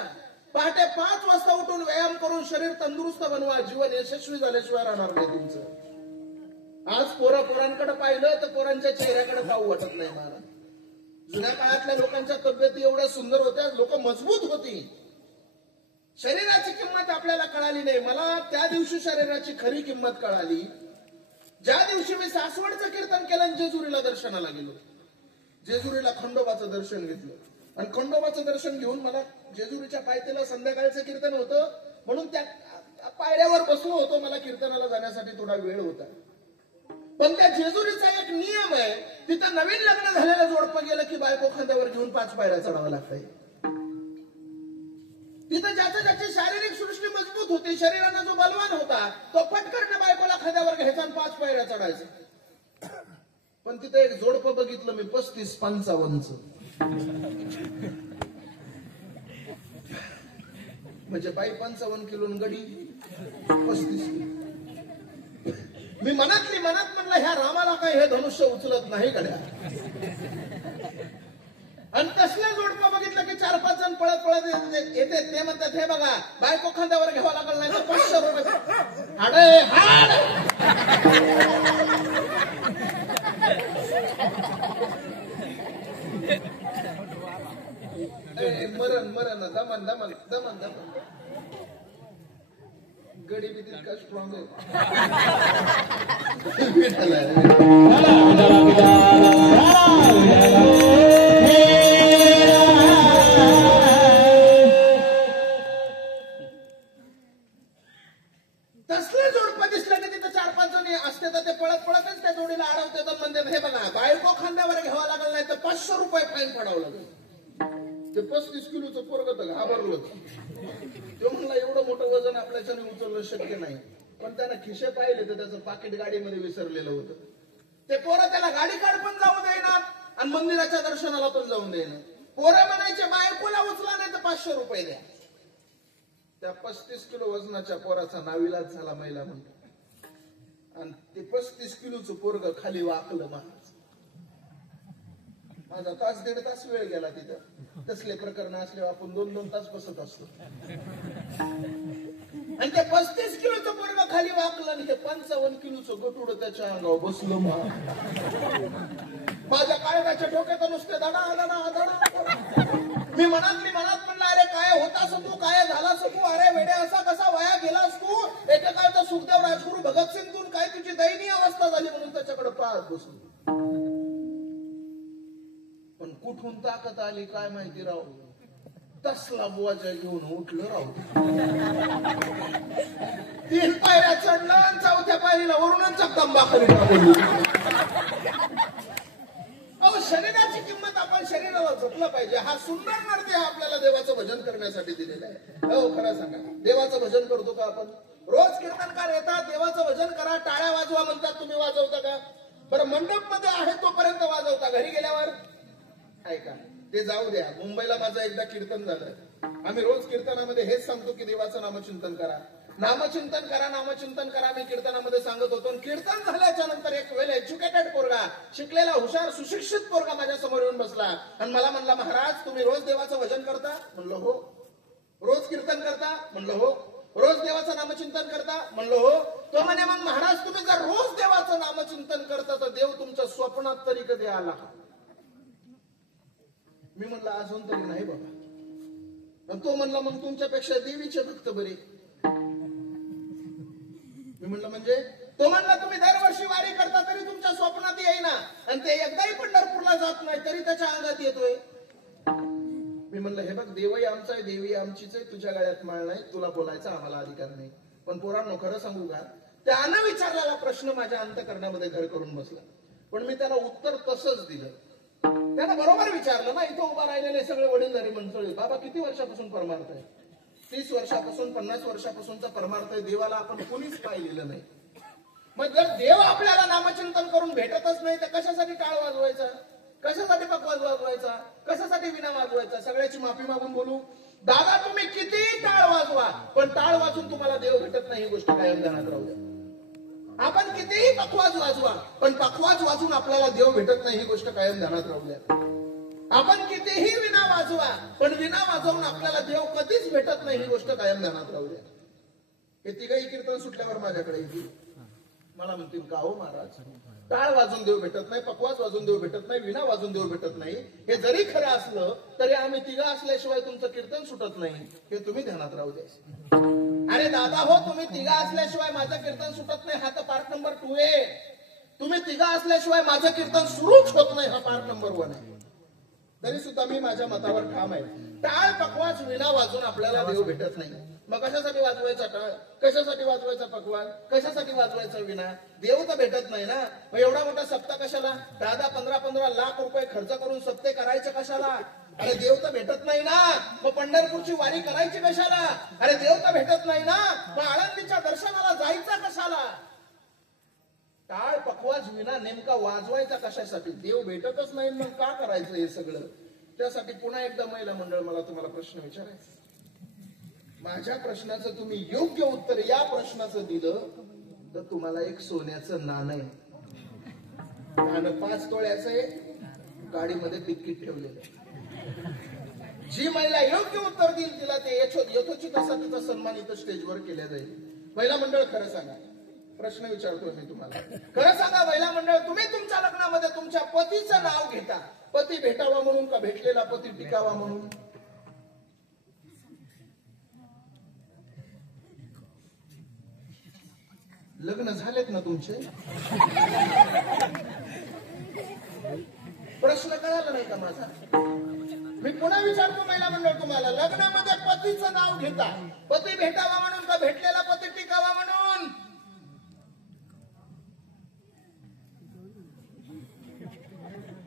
पहाटे 5 वाजता उठून व्यायाम करून शरीर तंदुरुस्त बनवा. जीवन यशस्वी झाल्याशिवाय राहणार नाही तुमचं. आज पोरांकडे पाहिलं तर पोरांच्या चेहऱ्याकडे पाहू वाटत नाही मला. जुन्या काळातल्या लोकांच्या तब्येती एवढ्या सुंदर होत्या, लोक मजबूत होती. शरीराची किंमत आपल्याला कळाली नाही. मला त्या दिवशी शरीराची खरी किंमत कळाली ज्या दिवशी मी सासवडचं कीर्तन केलं आणि जेजुरीला दर्शनाला गेलो. जेजुरीला खंडोबाचं दर्शन घेतलं आणि खंडोबाचं दर्शन घेऊन मला जेजुरीच्या पायथ्याला संध्याकाळचं कीर्तन होतं, म्हणून त्या पायऱ्यावर बसलो होतो. मला कीर्तनाला जाण्यासाठी थोडा वेळ होता. पण त्या जेजुरीचा एक नियम आहे, तिथं नवीन लग्न झालेलं जोडपं गेलं की बायको खांद्यावर घेऊन 5 पायऱ्या चढावं लागतंय. तिथं ज्याची शारीरिक सृष्टी मजबूत होती, शरीरानं जो बलवान होता, तो पटकन बायकोला खांद्यावर घ्यायचा आणि 5 पायऱ्या चढायचा. पण तिथं एक जोडपं बघितलं मी 35-55चं. म्हणजे बाई 55 किलो गडी 35 किलो. मी मनात म्हणलं, ह्या रामाला काय हे धनुष्य उचलत नाही गड्या. आणि तसलं जोडपं बघितलं की 4-5 जण पळत पळत येते. ते म्हणतात हे बघा बायको खांद्यावर घ्यावं लागलं नाही तर 500 रुपये हाडे हाड. मरण मरण दमन दमन दमन दमन गडी बी तितका स्ट्रॉंग आहे. तसलं जोडपं दिसलं की तिथं 4-5 जण असते तर ते पळत पळतच त्या जोडीला अडवते तर म्हणतात हे बघा बायको खांद्यावर घ्यावा लागला नाही तर 500 रुपये फाईन पडावं लागेल. ते 35 किलोचं पोरगं तर घाबरलं. तो म्हणला एवढं मोठं वजन आपल्याच्याने उचलणं शक्य नाही. पण त्यानं खिशे पाहिले तर त्याचं पाकिट गाडीमध्ये विसरलेलं होतं. ते पोरं त्याला गाडी काढ पण जाऊ देणार आणि मंदिराच्या दर्शनाला पण जाऊन देणार. पोरं म्हणायचे बायकोला उचला नाही तर 500 रुपये द्या. त्या 35 किलो वजनाच्या पोराचा नाविलाज झाला महिला म्हणतो आणि ते 35 किलोचं पोरग खाली वाकलं. महाराज माझा 1.5-1.5 तास वेळ गेला तिथं. तसले प्रकरण असल्यावर आपण 2-2 तास बसत असतो. आणि ते 35 किलोचं पोरग खाली वाकलं आणि ते 55 किलोचं गटुड त्याच्या अंगावर बसलं. माझ्या काळगाच्या डोक्यात नुसते धडा धडा धडा. मी मनात म्हणलं अरे काय होतास तू, काय झालास तू, अरे वेडे असा कसा वाया गेलास तू. एकेकाळचा सुखदेव राजगुरू भगतसिंग तू काय तुझी दयनीय अवस्था झाली म्हणून त्याच्याकडे पाहत बसलो. पण कुठून ताकद आली काय माहिती राव. तसला बुवाच्या घेऊन उठलं राव. 3 पायऱ्या चढलं आणि 4थ्या पायरीला वरूनच चकदंबा खाली टाकली. शरीराची किंमत आपण शरीराला जपलं पाहिजे. हा सुंदर नरदेह आपल्याला देवाचं भजन करण्यासाठी दिलेला आहे. हो खरं सांगा देवाचं भजन करतो का आपण. रोज कीर्तनकार येतात देवाचं भजन करा टाळ्या वाजवा म्हणतात. तुम्ही वाजवता का बरं. मंडप मध्ये आहे तोपर्यंत वाजवता. घरी गेल्यावर ऐका ते जाऊ द्या. मुंबईला माझं एकदा कीर्तन झालं. आम्ही रोज कीर्तनामध्ये हेच सांगतो की देवाचं नामचिंतन करा नामचिंतन करा नामचिंतन करा. मी कीर्तनामध्ये सांगत होतो. कीर्तन झाल्याच्या नंतर एक वेल एज्युकेटेड पोरगा शिकलेला हुशार सुशिक्षित पोरगा माझ्या समोर येऊन बसला आणि मला म्हणला महाराज तुम्ही रोज देवाचं भजन करता. म्हणलं हो. रोज कीर्तन करता. म्हणलं हो. रोज देवाचं नामचिंतन करता. म्हणलं हो. तो म्हणे मग महाराज तुम्ही जर रोज देवाचं नामचिंतन करता तर देव तुमच्या स्वप्नात तरी कधी आला. मी म्हणलं अजून तरी नाही बाबा. तो म्हणला मग तुमच्यापेक्षा देवीचे भक्त बरे. मी म्हणलं म्हणजे. तो म्हणला तुम्ही दरवर्षी वारी करता तरी तुमच्या स्वप्नात येईना आणि ते एकदाही पंढरपूरला जात नाही तरी त्याच्या अंगात येतोय. मी म्हणलं हे बघ देवही आमचा आहे देवी आमचीच आहे. तुझ्या गळ्यात माळ नाही तुला बोलायचा आम्हाला अधिकार नाही. पण पोरांनो खरं सांगू का त्यानं विचारलेला प्रश्न माझ्या अंतःकरणामध्ये घर करून बसला. पण मी त्याला उत्तर तसंच दिलं. त्यानं बरोबर विचारलं ना. इथं उभा राहिलेले सगळे वडीलधारी मंडळी बाबा किती वर्षापासून परमार्थ आहे. 30 वर्षापासून 50 वर्षापासूनचा परमार्थ आहे. देवाला आपण कोणीच पाहिलेलं नाही. मग जर देव आपल्याला नामचिंतन करून भेटतच नाही तर कशासाठी टाळ वाजवायचा. कशासाठी पकवाज वाजवायचा. कशासाठी विना वाजवायचा. सगळ्याची माफी मागून बोलू. दादा तुम्ही किती टाळ वाजवा पण टाळ वाजून तुम्हाला देव भेटत नाही ही गोष्ट कायम ध्यानात राहू द्या. आपण कितीही पखवाज वाजवा पण पखवाज वाजून आपल्याला देव भेटत नाही ही गोष्ट कायम ध्यानात राहू द्या. आपण कितीही विना वाजवा पण विना वाजवून आपल्याला देव कधीच भेटत नाही ही गोष्ट कायम ध्यानात राहू द्या. हे तिघही कीर्तन सुटल्यावर माझ्याकडे येतील. मला म्हणतील का हो महाराज टाळ वाजून देव भेटत नाही पकवाज वाजून देव भेटत नाही विना वाजून देव भेटत नाही. हे जरी खरं असलं तरी आम्ही तिघं असल्याशिवाय तुमचं कीर्तन सुटत नाही हे तुम्ही ध्यानात राहू द्या. अरे दादा हो तुम्ही तिघं असल्याशिवाय माझं कीर्तन सुटत नाही हा तर पार्ट नंबर 2 आहे. तुम्ही तिघं असल्याशिवाय माझं कीर्तन सुरूच होत नाही हा पार्ट नंबर 1 आहे. तरी सुद्धा मी माझ्या मतावर ठाम आहे. टाळ पकवाज विना वाजून आपल्याला देव भेटत नाही. मग कशासाठी वाजवायचा टाळ. कशासाठी वाजवायचा पकवाज. कशासाठी वाजवायचा विना. देव तर भेटत नाही ना. मग एवढा मोठा सप्ताह कशाला. 10-15 लाख रुपये खर्च करून सप्ते करायचे कशाला. अरे देव तर भेटत नाही ना. मग पंढरपूरची वारी करायची कशाला. अरे देव तर भेटत नाही ना. मग आळंदीच्या दर्शनाला जायचं कशाला. टाळ पकवाज विना नेमका वाजवायचा कशासाठी. देव भेटतच नाही मग का करायचं हे सगळं. त्यासाठी पुन्हा एकदा महिला मंडळ मला तुम्हाला प्रश्न विचारायचा. माझ्या प्रश्नाचं तुम्ही योग्य उत्तर या प्रश्नाचं दिलं तर तुम्हाला एक सोन्याचं नाणं आहे. नाणं 5 तोळ्याचं आहे. गाडीमध्ये तिकीट ठेवलेलं आहे. जी महिला योग्य उत्तर देईल तिला ते यथोचित असा तिचा सन्मान इथं स्टेजवर केला जाईल. महिला मंडळ खरं सांगा, प्रश्न विचारतोय मी तुम्हाला, खरं सांगा महिला मंडळ, तुम्ही तुमच्या लग्नामध्ये तुमच्या पतीचं नाव घेता, पती भेटावा म्हणून का भेटलेला पती टिकावा म्हणून? लग्न झालेत ना तुमचे? प्रश्न कळाला नाही का माझा? मी पुन्हा विचारतो महिला मंडळ तुम्हाला, लग्नामध्ये पतीचं नाव घेता, पती भेटावा म्हणून का भेटलेला पती टिकावा म्हणून?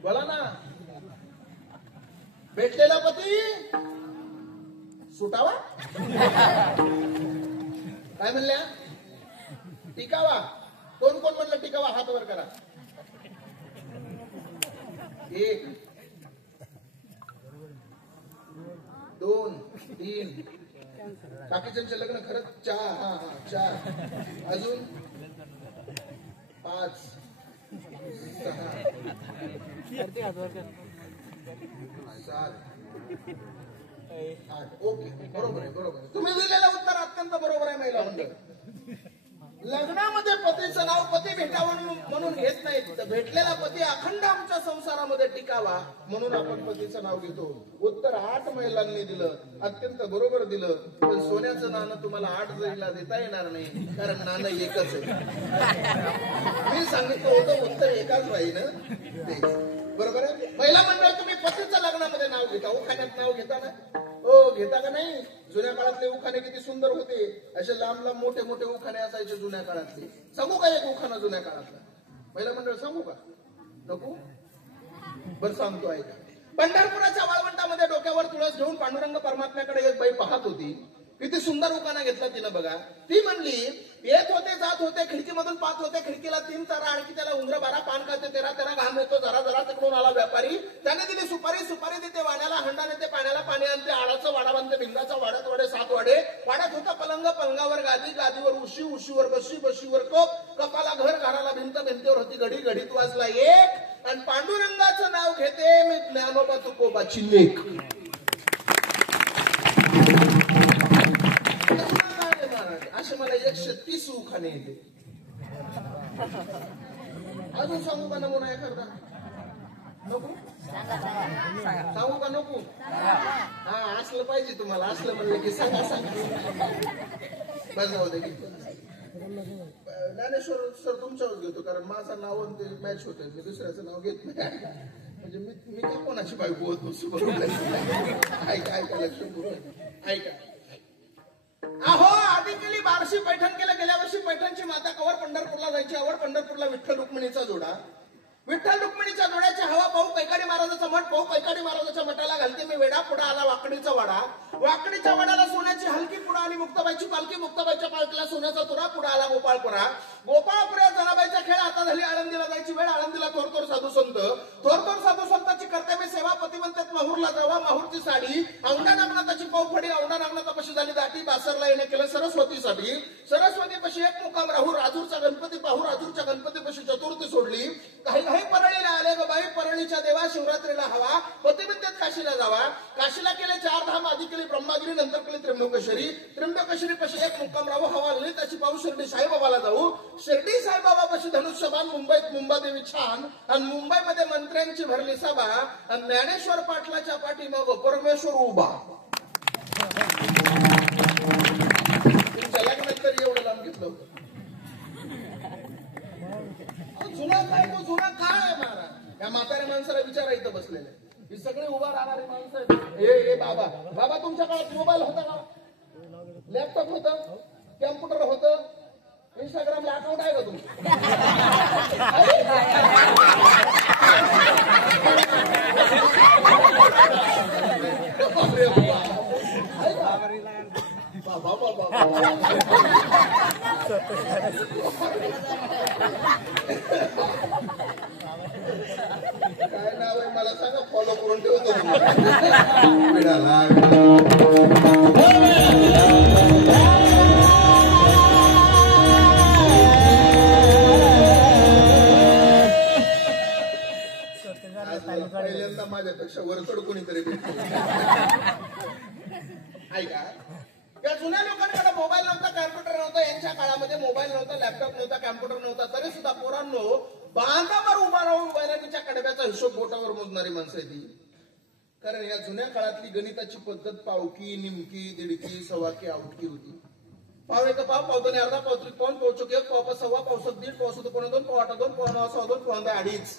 बोला ना. भेटलेला पती सुटावा, काय म्हणल्या? टिकावा. कोण कोण म्हणलं टिकावा? हात वर करा. 1 2 3. बाकीच्यांचे लग्न खरंच 4. अजून 5 6 7 8. ओके, बरोबर आहे, बरोबर आहे. तुम्ही दिलेलं उत्तर अत्यंत बरोबर आहे महिला मंडळ. लग्नामध्ये पतीचं नाव पती भेटावं म्हणून घेत नाहीत, तर भेटलेला पती अखंड आमच्या संसारामध्ये टिकावा म्हणून आपण पतीचं नाव घेतो. उत्तर 8 महिलांनी दिलं, अत्यंत बरोबर दिलं. पण सोन्याचं नाणं तुम्हाला 8 जणीला देता येणार नाही, कारण नाणं एकच आहे. मी सांगितलं होतं उत्तर एकाच राहील ते, बरोबर आहे. महिला मंडळ, तुम्ही पतीचं लग्नामध्ये नाव घेता, उखाण्यात नाव घेता ना? हो, घेता का नाही? जुन्या काळातले उखाणे किती सुंदर होते, असे लांब लांब मोठे मोठे उखाणे असायचे जुन्या काळातले. सांगू का एक उखाणा जुन्या काळातला? महिला मंडळ सांगू का? नको? बरं सांगतो, ऐका. पंढरपुराच्या वाळवंटामध्ये डोक्यावर तुळस घेऊन पांडुरंग परमात्म्याकडे एक बाई पाहत होती. किती सुंदर उखाणा घेतला तिनं बघा. ती म्हणली, येत होते जात होते, खिडकीमधून पाहत होते, खिडकीला 3 तारा, आणखी त्याला उंदर 12, पान खाते 13, घाम येतो जरा जरा. तिकडून आला व्यापारी, त्याने दिली सुपारी देते वाण्याला, हंडा नेते पाण्याला, पाणी आणते आळाचं वाडा बांधते भिंगाचा, वाड्यात वाडे 7 वाडे. वाड्यात होता पलंग, पलंगावर गादी, गादीवर उशी, उशीवर बशी, बशीवर कोप, कपाला घर, घराला भिंत, भिंतीवर होती घडी, घडीत वाजला 1. आणि पांडुरंगाचं नाव घेते मी ज्ञानोबा तुकोबाची लेख. असे मला 130 उखाणे येते. अजून सांगू का नमुना एखादा? नको सांगू का? नको? हा, असलं पाहिजे तुम्हाला. असलं म्हणलं की सांगा. बस जाऊ दे. ज्ञानेश्वर सर तुमच्यावर घेतो, कारण माझं नाव ते मॅच होत, मी दुसऱ्याचं नाव घेत नाही. म्हणजे मी का कोणाची बायको होत बसू? बरोबर. ऐका लक्ष, ऐका. अहो, आधी केली बारशी पैठण केलं. गेल्या वर्षी पैठणची माता कवर पंढरपूरला जायची आवड. पंढरपूरला विठ्ठल रुक्मिणीचा जोडा. विठ्ठल रुक्मिणीच्या जोड्याची हवा पाहू कैकाडी महाराजाचा मठ पाहू. कैकाडी महाराजाच्या मठाला घालते मी वेडा. पुढे आला वाकडीचा वाडा. वाकडीच्या वाड्याला सोन्याची हलकी. पुढे आली मुक्ताबाईची पालखी. मुक्ताबाईच्या पालखीला सोन्याचा तुरा. पुढे आला गोपाळपुरा. गोपाळपुऱ्या जनाबाईचा खेळ. आता झाली आळंदीला जायची वेळ. आळंदीला थोर साधू संत. थोर साधू संतांची करते मी सेवा. पती म्हणतात माहूरला जावा. माहूरची साडी. औंढा नागनाथाची पावफडी. औंढा नागनाथापाशी झाली दाटी. बासरला येणे केलं सरस्वतीसाठी. सरस्वतीपाशी एक मुक्काम राहू. राजूरचा गणपती पाहू. राजूरच्या गणपतीपाशी चतुर्थी सोडली. काही परळीला आले ग बाई. परळीच्या देवा शिवरात्रीला हवा. पती म्हणतात काशीला जावा. काशीला केले 4 धाम. आधी केली ब्रह्मागिरी, नंतर केली त्र्यंबकेश्वरी. त्र्यंबकेश्वरी पाशी एक मुक्काम राहू. हवा ललित अशी पाहू. शिर्डी साईबाबाला जाऊ. शिर्डी साईबाबापाशी धनुष्यबाण. मुंबईत मुंबादेवी छान. आणि मुंबईमध्ये मंत्र्यांची भरली सभा. आणि ज्ञानेश्वर पाटलाच्या पाठी मग परमेश्वर उभा. तुमच्या लग्नात तरी एवढं लांब घेतलं होतं. जुना काय तो जुना काळ आहे महाराज. या म्हाताऱ्या माणसाला विचारा इथं बसलेले. ही सगळे उभा राहणारी माणसं आहेत. ए बाबा तुमच्या काळात मोबाईल होता का? लॅपटॉप होतं? कॅम्प्युटर होतं? इंस्टाग्रामला अकाउंट आहे का तुमचं? काय नाव आहे मला सांगा, फॉलो करून ठेवतो. पहिल्यांदा माझ्यापेक्षा वरचढ कोणीतरी भेटतो. ऐका, या जुन्या लोकांकडे मोबाईल नव्हता, कॅम्प्युटर नव्हता, यांच्या काळामध्ये मोबाईल नव्हता, लॅपटॉप नव्हता, कॅम्प्युटर नव्हता, तरी सुद्धा पोरांनो बांधावर उभा राहून वैरागीच्या कडब्याचा हिशोब बोटावर मोजणारी माणसं आहे ती. कारण या जुन्या काळातली गणिताची पद्धत पावकी, निमकी, दीडकी, सव्वाकी, आवटकी होती. पाव एक पाव, पाव दोन अर्धा, पाव त्रिक पाऊन, पाव चौक एक, पाव सव्वा, पाव सत दीड, पाव सुद्धा पाव दोन, पाव आठ दोन, पाव नवा सव्वा दोन, पाव अडीच,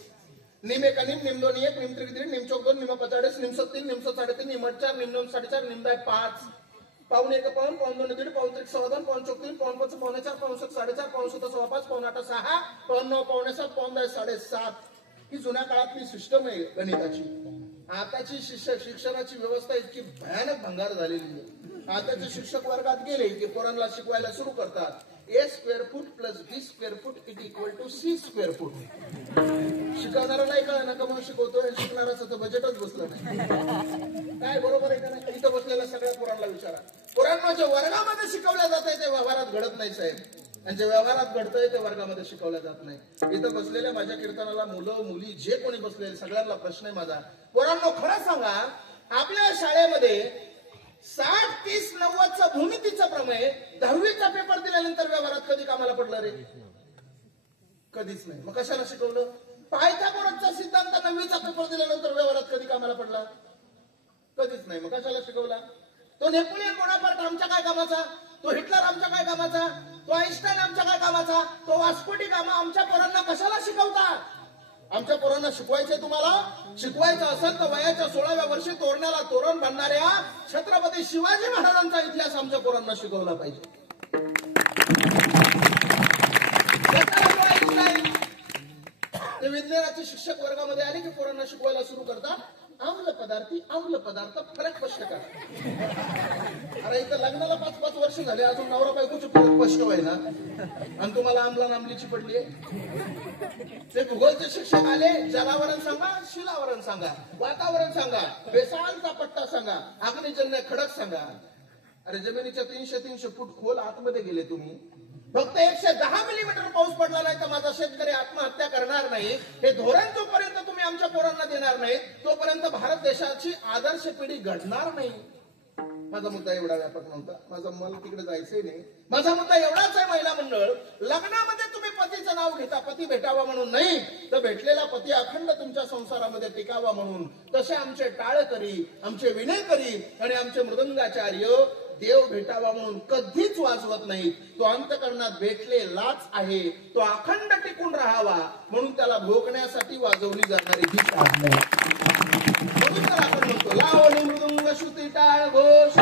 निम एक निम, निम दोन एक, निम त्रिक दीड, निम चौक दोन, निम पचाळीस, निम सत तीन, निम सत साडेतीन, निम आठ चार, निम दोन साडेचार, निम दहा पाच, पाऊन एक पाऊन, पाऊन दोन दीड, पाऊन त्रिक सव्वा दोन, पाऊन चौक तीन, पाऊन पाच पावणे चार, पाऊन सत साडेचार, पाऊन सत सव्वा पाच, पाऊन आठ सहा, पाऊन नऊ पावणे सात, पाऊन दहा साडेसात. ही जुन्या काळातली सिस्टम आहे गणिताची. आताची शिक्षणाची व्यवस्था इतकी भयानक भंगार झालेली आहे. आताचे शिक्षक वर्गात गेले की पोरांना शिकवायला सुरू करतात, A square foot plus B square foot it equal to C square foot. शिकवणारा नाही कळलं ना, का मग शिकवतोय, शिकणाराचं तर बजेटच बसलं नाही. काय बरोबर आहे का नाही? इथं बसलेल्या सगळ्या पोरांना विचारा, पोरांना जे वर्गामध्ये शिकवल्या जात आहे ते व्यवहारात घडत नाही साहेब, आणि जे व्यवहारात घडतंय ते वर्गामध्ये शिकवल्या जात नाही. इथं बसलेल्या माझ्या कीर्तनाला मुलं मुली जे कोणी बसलेले सगळ्यांना प्रश्न आहे माझा, पोरांनो खरं सांगा, आपल्या शाळेमध्ये 60, 30, 90चा भूमितीचा प्रमेय 10वीचा पेपर दिल्यानंतर व्यवहारात कधी कामाला पडलं रे? कधीच नाही. मग कशाला शिकवलं? पायथागोरसचा सिद्धांत 9वीचा पेपर दिल्यानंतर व्यवहारात कधी कामाला पडला? कधीच नाही. मग कशाला शिकवला? तो नेपोलियन बोनापार्ट आमच्या काय कामाचा? तो हिटलर आमच्या काय कामाचा? तो आईन्स्टाईन आमच्या काय कामाचा? तो वास्कोटी गामा आमच्या पोरांना कशाला शिकवता? आमच्या पोरांना शिकवायचंय तुम्हाला? शिकवायचं असेल तर वयाच्या 16व्या वर्षी तोरण्याला तोरण बांधणाऱ्या छत्रपती शिवाजी महाराजांचा इतिहास आमच्या पोरांना शिकवला पाहिजे. ते विज्ञानाचे शिक्षक वर्गामध्ये आले की पोरांना शिकवायला सुरू करतात, आम्ल पदार्थ फरक स्पष्ट करा. अरे इथं लग्नाला 5-5 वर्ष झाले, अजून नवरा बायकोची फरक स्पष्ट व्हायना आणि तुम्हाला आमला नामलीची पडली आहे. ते भूगोलचे शिक्षक आले, जलावरण सांगा, शिलावरण सांगा, वातावरण सांगा, बेसाळचा पट्टा सांगा, अग्निजन्य खडक सांगा. अरे जमिनीच्या 300 फूट खोल आतमध्ये गेले तुम्ही. फक्त 110 मिलीमीटर पाऊस पडला नाही तर माझा शेतकरी आत्महत्या करणार नाही, हे धोरण जोपर्यंत तुम्ही आमच्या पोरांना देणार नाही तोपर्यंत भारत देशाची आदर्श पिढी घडणार नाही. माझा मुद्दा एवढा व्यापक नव्हता, माझा मला तिकडे जायचंय नाही. माझा मुद्दा एवढाच आहे, महिला मंडळ, लग्नामध्ये तुम्ही पतीचं नाव घेता, पती भेटावा म्हणून नाही तर भेटलेला पती अखंड तुमच्या संसारामध्ये टिकावा म्हणून. तसे आमचे टाळकरी, आमचे विनयकरी आणि आमचे मृदंगाचार्य देव भेटावा म्हणून कधीच वाजवत नाही. तो अंतकरणात भेटलेलाच आहे, तो अखंड टिकून राहावा म्हणून त्याला भोगण्यासाठी वाजवली जाणारी ही साधने. म्हणून तर आपण म्हणतो लावणी मृदुंग श्रुती टाळ घोष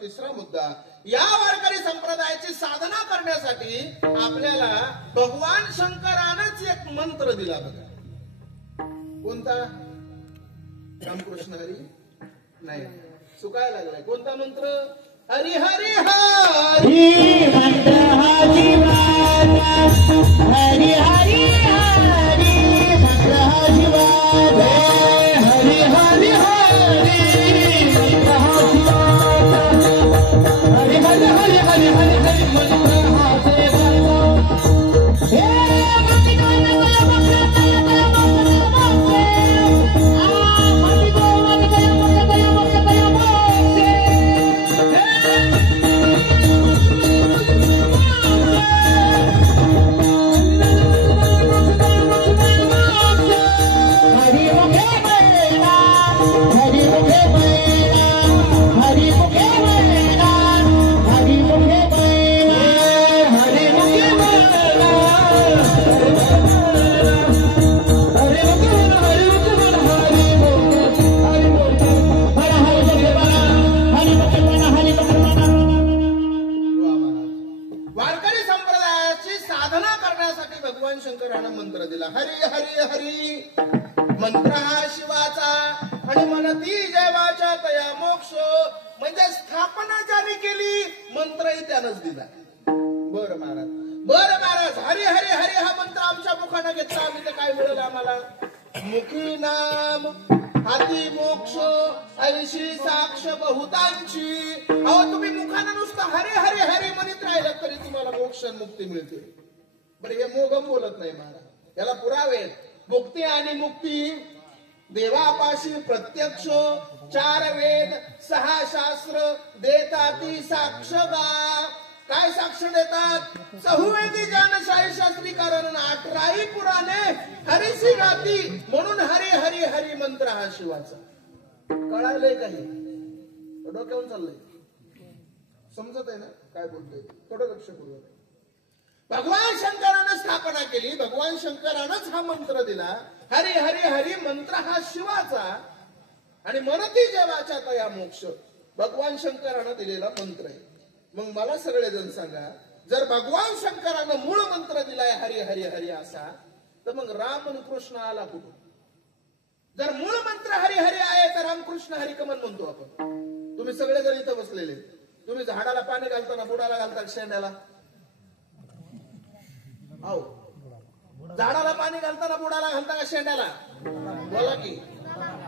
तिसरा मुद्दा, या वारकरी संप्रदायाची साधना करण्यासाठी आपल्याला भगवान शंकरानंच एक मंत्र दिला बघा. कोणता? रामकृष्ण हरी नाही, चुकायला लागलाय. कोणता मंत्र? हरी हरी हरी मंत्र हा जीवाचा, हरी हरी हरी मंत्र हा जीवाचा, हरी हरी हरी मंत्र हा जीवाचा, हरी हरी हरी हरी हरी हरी मंत्र हा सेवाचा. हे त्यासाठी भगवान शंकरानं मंत्र दिला, हरी हरी हरी. मंत्र हा शिवाचा आणि म्हणती देवाच्या तया मोक्ष. म्हणजे स्थापना ज्याने केली, मंत्रही त्यानंच दिला. बरं महाराज, हरी हरी हरी हा मंत्र आमच्या मुखानं घेतला, आम्ही तर काय मिळेल आम्हाला? मुखी नाम हाती मोक्ष ऐशी साक्ष बहुतांची. अहो तुम्ही मुखानं नुसतं हरी हरी हरी म्हणत राहिलं तरी तुम्हाला मोक्ष मुक्ती मिळते. बरं हे मोगम बोलत नाही महाराज, याला पुरावे. मुक्ती आणि मुक्ती देवापाशी प्रत्यक्ष 4 वेद 6 शास्त्र देताती साक्ष बा. काय साक्ष देतात? चहुवेदी जानशाही शास्त्री कारण 18 पुराणे हरीसी गाती. म्हणून हरी हरी हरी मंत्र हा शिवाचा. कळालंय काही? डोक्यावरून चाललंय, समजत आहे ना काय बोलतोय? थोडं लक्ष पूर्वक. भगवान शंकरानं स्थापना केली, भगवान शंकरानंच हा मंत्र दिला, हरी हरी हरी मंत्र हा शिवाचा आणि मनती देवाच्या तया मोक्ष. भगवान शंकरानं दिलेला मंत्र आहे. मग मला सगळेजण सांगा, जर भगवान शंकरानं मूळ मंत्र दिलाय हरी हरी हरी असा, तर मग राम आणि कृष्ण आला कुठून? जर मूळ मंत्र हरी हरी आहे तर रामकृष्ण हरी कमन म्हणतो आपण. तुम्ही सगळेजण इथं बसलेले, तुम्ही झाडाला पाणी घालताना बुडाला घालता शेंड्याला? हो, झाडाला पाणी घालताना बुडाला घालता का शेंड्याला? बोला की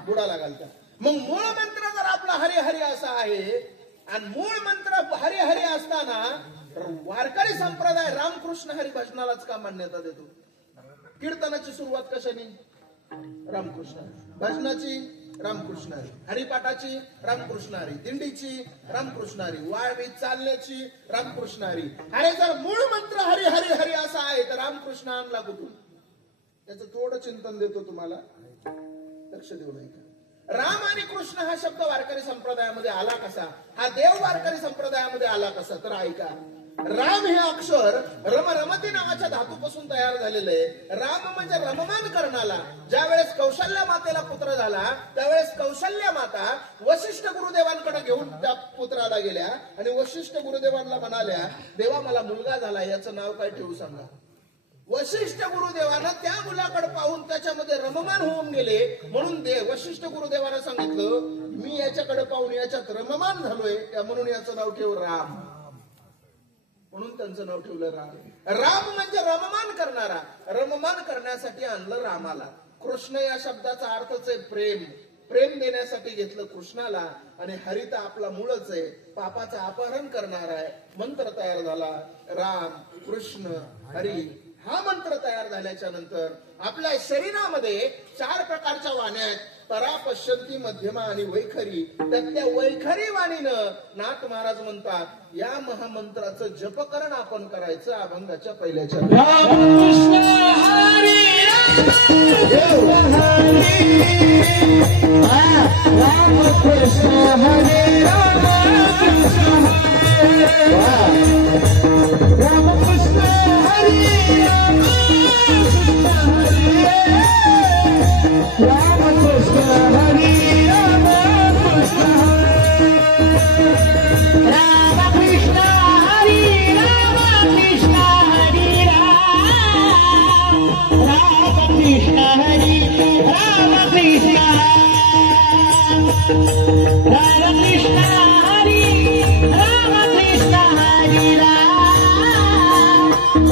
बुडाला घालता. मग मूळ मंत्र जर आपला हरी हरी असा आहे आणि मूळ मंत्र हरी हरी असताना वारकरी संप्रदाय रामकृष्ण हरी भजनालाच का मान्यता देतो? कीर्तनाची सुरुवात कशाने? रामकृष्ण. भजनाची रामकृष्ण हरी, हरिपाठाची रामकृष्ण हरी, दिंडीची रामकृष्ण हरी, वाळवी चालण्याची रामकृष्ण हरी. अरे जर मूळ मंत्र हरी हरी हरी असा आहे तर रामकृष्ण आणला कुठून? त्याचं थोडं चिंतन देतो तुम्हाला, लक्ष देऊ नये. राम आणि कृष्ण हा शब्द वारकरी संप्रदायामध्ये आला कसा? हा देव वारकरी संप्रदायामध्ये आला कसा? तर ऐका, राम हे अक्षर रमरमती नावाच्या धातूपासून तयार झालेलं आहे. राम म्हणजे रममान करणारा. ज्या वेळेस कौशल्य मातेला पुत्र झाला त्यावेळेस कौशल्य माता वशिष्ठ गुरुदेवांकडे घेऊन त्या पुत्राला गेल्या आणि वशिष्ठ गुरुदेवांना म्हणाल्या, देवा मला मुलगा झाला, याचं नाव काय ठेवू सांगा. वशिष्ठ गुरुदेवानं त्या मुलाकडे पाहून त्याच्यामध्ये रममान होऊन गेले. म्हणून वशिष्ठ गुरुदेवानं सांगितलं, मी याच्याकडे पाहून याच्यात रममान झालोय, म्हणून याचं नाव ठेव राम. म्हणून त्यांचं नाव ठेवलं राम. राम म्हणजे रममान करणारा. रममान करण्यासाठी आणलं रामाला. कृष्ण या शब्दाचा अर्थच आहे प्रेम. प्रेम देण्यासाठी घेतलं कृष्णाला. आणि हरी तर आपला मूळच आहे, पापाचं अपहरण करणारा आहे. मंत्र तयार झाला, राम कृष्ण हरी. हा मंत्र तयार झाल्याच्या नंतर आपल्या शरीरामध्ये 4 प्रकारच्या वाण्या आहेत, परा पश्यंती मध्यमा आणि वैखरी. त्यातल्या वैखरी वाणीनं नाथ महाराज म्हणतात, या महामंत्राचं जपकरण आपण करायचं अभंगाच्या पहिल्याच्या. रामकृष्ण हरी रामकृष्ण हरी रामकृष्ण हरी रामकृष्ण हरी रामकृष्ण रामकृष्ण हरी रामकृष्ण हरी रामकृष्ण हरी रामकृष्ण रामकृष्ण हरी रामकृष्ण हरी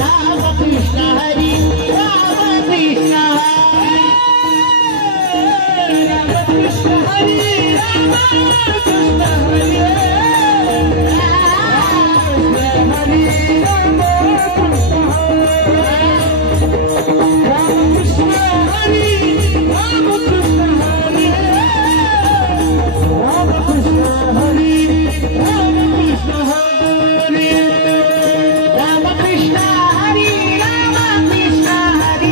रामकृष्ण हरी रामकृष्ण रामकृष्ण हरी रामकृष्ण हरी रामकृष्ण हरी रामकृष्ण हरी रामकृष्ण हरी रामकृष्ण हरी रामकृष्ण हरी रामकृष्ण हरी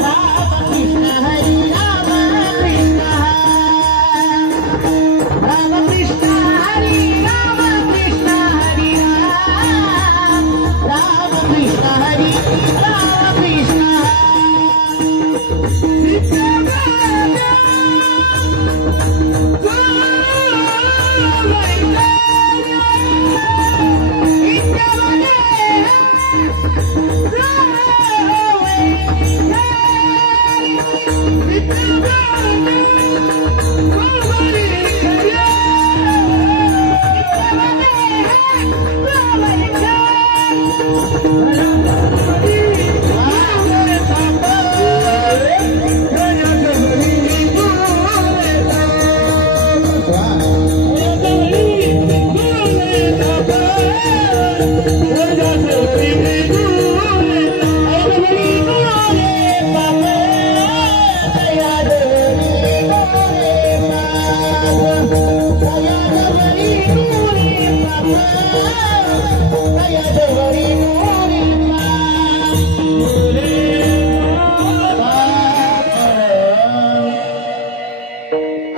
रामकृष्ण हरी रामकृष्ण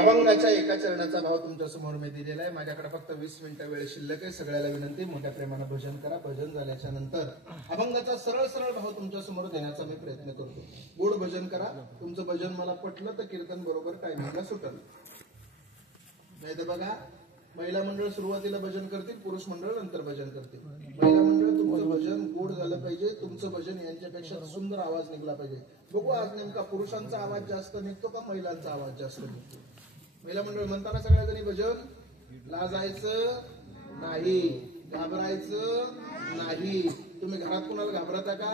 अभंगाच्या एका चरणाचा भाव तुमच्या समोर मी दिलेला आहे. माझ्याकडे फक्त 20 मिनिटं वेळ शिल्लक आहे. सगळ्याला विनंती, मोठ्या प्रेमानं भजन करा. भजन झाल्याच्या नंतर अभंगाचा सरळ सरळ भाव तुमच्या समोर देण्याचा मी प्रयत्न करतो. गोड भजन करा. तुमचं भजन मला पटलं तर कीर्तन बरोबर टायमिंगला सुटल. नाही तर बघा, महिला मंडळ सुरुवातीला भजन करतील, पुरुष मंडळ नंतर भजन करतील. महिला मंडळ तुमचं भजन गोड झालं पाहिजे. तुमचं भजन यांच्यापेक्षा सुंदर आवाज निघला पाहिजे. बघू आज नेमका पुरुषांचा आवाज जास्त निघतो का महिलांचा आवाज जास्त निघतो. महिला मंडळ म्हणताना सगळ्या जणी भजन, लाजायचं नाही, घाबरायचं नाही. तुम्ही घरात कुणाला घाबरता का?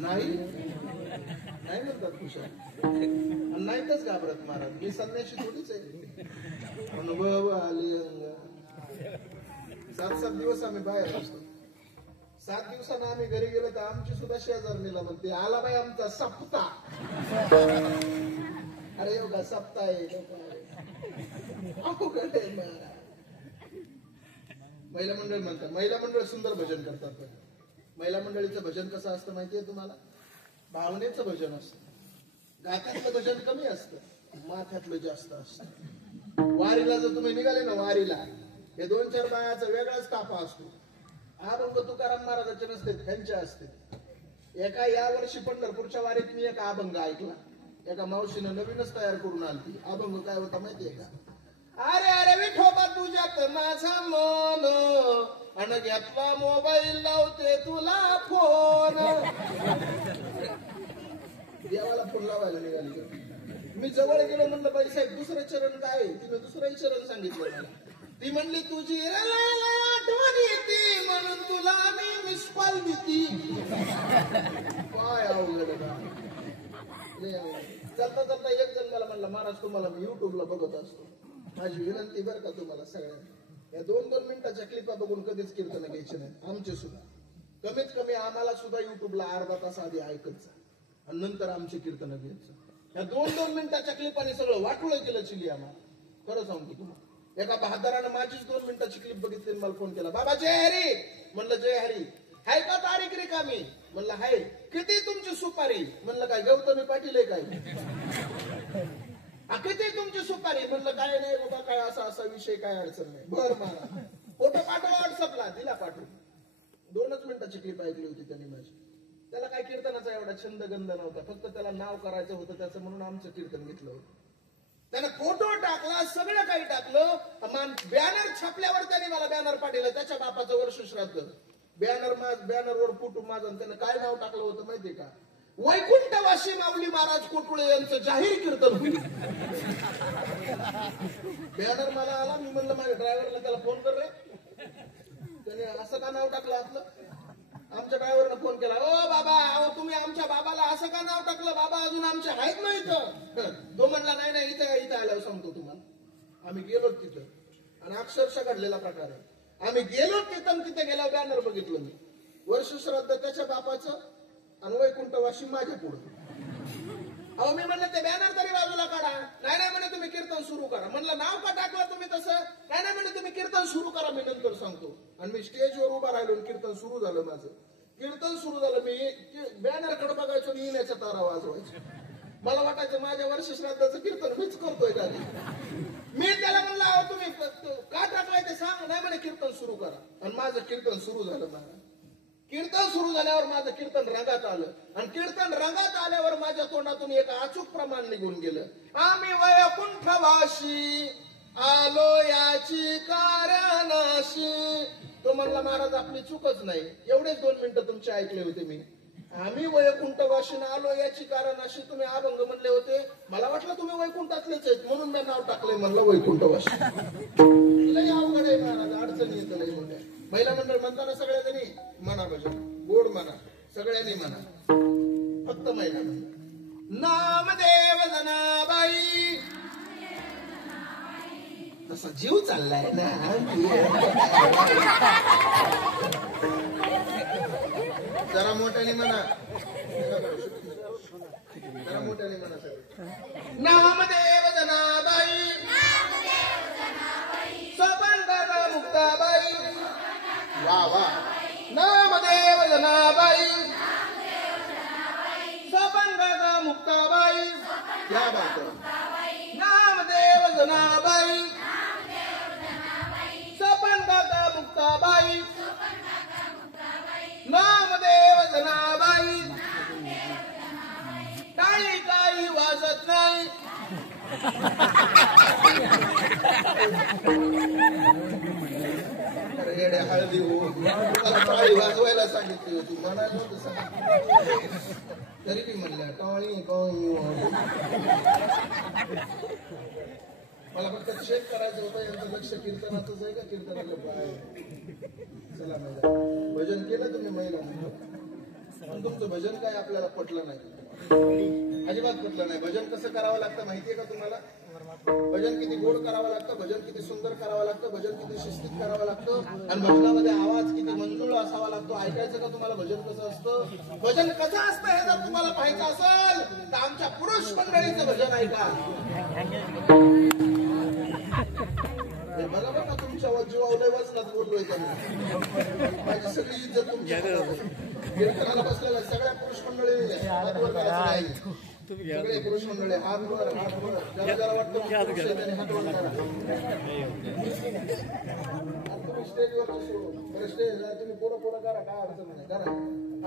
नाही नाही म्हणतात कुशल, नाहीतच घाबरत महाराज. मी संन्याशी थोडीच आहे. अनुभव आले अंगा. 7-7 दिवस आम्ही बाहेर असतो. 7 दिवसांना आम्ही घरी गेलो तर आमची सुद्धा शेजारणीला म्हणते, आला बाई आमचा सप्ता. अरे योगा सप्ता आहे. महिला मंडळ म्हणतात. महिला मंडळ सुंदर भजन करतात. महिला मंडळीचं भजन कसं असतं माहितीये तुम्हाला? भावनेचं भजन असतं. गात्यातलं भजन कमी असतं, माथ्यातलं जास्त असतं. वारीला जर तुम्ही निघाले ना, वारीला हे 2-4 बायाचा वेगळाच ताफा असतो. अभंग तुकाराम महाराजांचे नसते, त्यांचे असते. एका या वर्षी पंढरपूरच्या वारीत मी एक अभंग ऐकला. एका मावशीनं नवीनच तयार करून आलती. अभंग काय होता माहितीये का? अरे अरे विठोबा तुझ्यात माझा मन, अन घेतला मोबाईल लावते तुला फोन. देवाला फोन लावायला निघाली. मी जवळ गेलो, म्हणलं बाई साहेब दुसरं चरण काय? तिने दुसरंही चरण सांगितलं मला. ती म्हणली तुझी आठवण येते म्हणून तुला मी मिस कॉल देती. काय अवघड चालता चालता एक जण मला म्हणला, महाराज तुम्हाला मी युट्यूबला बघत असतो. माझी विनंती बरं का तुम्हाला सगळ्यांना, या 2-2 मिनिटाच्या क्लिपा बघून कधीच कीर्तन घ्यायचे नाही. आमचे सुद्धा कमीत कमी आम्हाला सुद्धा युट्यूबला अर्धा तास आधी ऐकायचं आणि नंतर आमचे कीर्तन घ्यायचं. या 2-2 मिनिटाच्या क्लिपाने सगळं वाटोळं केलं चिली आम्हाला. खरं सांगतो तुम्हाला. एका बहादरानं माझीच 2 मिनिटाची क्लिप बघितली, मला फोन केला, बाबा जय हरी. म्हणलं जय हरी. हाय का तारीख रिकामी? म्हणलं हाय. किती तुमची सुपारी? म्हणलं काय गौतमी पाटील आहे काय? किती तुमची सुपारी? म्हणलं काय नाही बाबा, काय असा विषय, काय अडचण नाही. बरं मला फोटो पाठवा व्हॉट्सअपला. दिला पाठवून. 2च मिनिटाची क्लिप ऐकली होती त्यांनी माझी. त्याला काय कीर्तनाचा एवढा छंद गंध नव्हता, फक्त त्याला नाव करायचं होतं त्याचं, म्हणून आमचं कीर्तन घेतलं होतं. त्यानं फोटो टाकला, सगळं काही टाकलं. बॅनर छापल्यावर त्याने मला बॅनर पाठवलं, त्याच्या बापाचं वर्ष श्राद्ध. बॅनरवर फोटो माझा. त्यानं काय नाव टाकलं होतं माहितीये का? वैकुंठवासी माऊली महाराज कोटुळे यांचं जाहीर कीर्तन होईल. बॅनर मला आला. मी म्हणलं माझ्या ड्रायव्हरला त्याला फोन कर रे. त्याने असं का नाव टाकलं आपलं? आमच्या ड्रायव्हरनं फोन केला, ओ बाबा, अहो तुम्ही आमच्या बाबाला असं का नाव टाकलं? बाबा अजून आमचे आहेत ना इथं. तो म्हणला नाही इथं आल्यावर सांगतो तुम्हाला. आम्ही गेलो तिथं आणि अक्षरशः घडलेला प्रकार आहे. आम्ही गेलो तिथे गेल्यावर बॅनर बघितलं मी. वर्ष श्राद्ध त्याच्या बापाचं आणि वैकुंठवासी माझ्या पुढे. अहो मी म्हणलं ते बॅनर तरी बाजूला काढा. नाही म्हणे तुम्ही कीर्तन सुरू करा. म्हणलं नाव का टाकलं तुम्ही तसं? नाही म्हणे तुम्ही कीर्तन सुरू करा, मी नंतर सांगतो. आणि मी स्टेजवर उभा राहिलो, कीर्तन सुरू झालं माझं. कीर्तन सुरू झालं, मी बॅनर कडे बघायचो आणि येण्याच्या तारा वाजवायचो. मला वाटायचं माझ्या वर्ष श्राद्धाचं कीर्तन मीच करतोय का. मी त्याला म्हणलं अहो तुम्ही का टाकलाय ते सांग. नाही म्हणे कीर्तन सुरू करा. आणि माझं कीर्तन सुरू झालं. मला कीर्तन सुरू झाल्यावर माझं कीर्तन रंगात आलं. आणि कीर्तन रंगात आल्यावर माझ्या तोंडातून एक अचूक प्रमाण निघून गेलं. आम्ही वैकुंठवासी आलो याची कारणाशी, तो म्हणला महाराज आपली चूकच नाही. एवढेच 2 मिनिटं तुमचे ऐकले होते मी. आम्ही वैकुंठवाशीनं आलो याची कारण अशी तुम्ही अभंग म्हणले होते. मला वाटलं तुम्ही वैकुंठातलेच आहेत म्हणून मी नाव टाकलंय म्हणलं वैकुंठवाशी. लय अवघड आहे महाराज, अडचणी येतं लय मोठ्या. महिला मंडळ म्हणताना सगळ्यांनी म्हणा भजन गोड म्हणा, सगळ्यांनी म्हणा, फक्त महिला मंडळ. नामदेव जनाबाई तसा जीव चाललाय ना. जरा मोठ्याने म्हणा, जरा मोठ्याने म्हणा सगळे. नामदेव जनाबाई सबंध मुक्ताबाई. वा वा. नामदेव जनाबाई सबंध मुक्ताबाई. क्या बात है. नामदेव जनाबाई सबंध मुक्ताबाई. नामदेव जनाबाई टाळी काही वाजत नाही. रेड्या हळदी हो, टाळी वाजवायला सांगितली होती, म्हणायला नव्हतं सांगितलं तरी मी म्हणलं टाळी काही. मला फक्त चेक करायचं होतं यांचं लक्ष कीर्तनातच आहे का कीर्तनाला काय. चला महिला भजन केलं तुम्ही महिला, पण तुमचं भजन काय आपल्याला पटलं नाही, अजिबात पटलं नाही. भजन कसं करावं लागतं माहितीये का तुम्हाला. भजन किती गोड करावं लागतं, भजन किती सुंदर करावं लागतं, भजन किती शिस्तीत करावं लागतं, आणि भजनामध्ये आवाज किती मंजूळ असावा लागतो. ऐकायचं का तुम्हाला भजन कसं असतं, भजन कसं असतं हे जर तुम्हाला पाहायचं असेल तर आमच्या पुरुष मंडळीचं भजन ऐका. मला बघा तुमच्या जीवावलय वाचनात बोललोय का मी. माझी सगळी इज्जत तुमच्या कीर्तनाला बसलेला सगळ्या पुरुष मंडळी सगळे पुरुष मंडळी हात वर ज्याला ज्याला वाटतं हात वर करा. तुम्ही स्टेजवर असो स्टेज तुम्ही पोरं पोरं करा, काय अडचण नाही करा.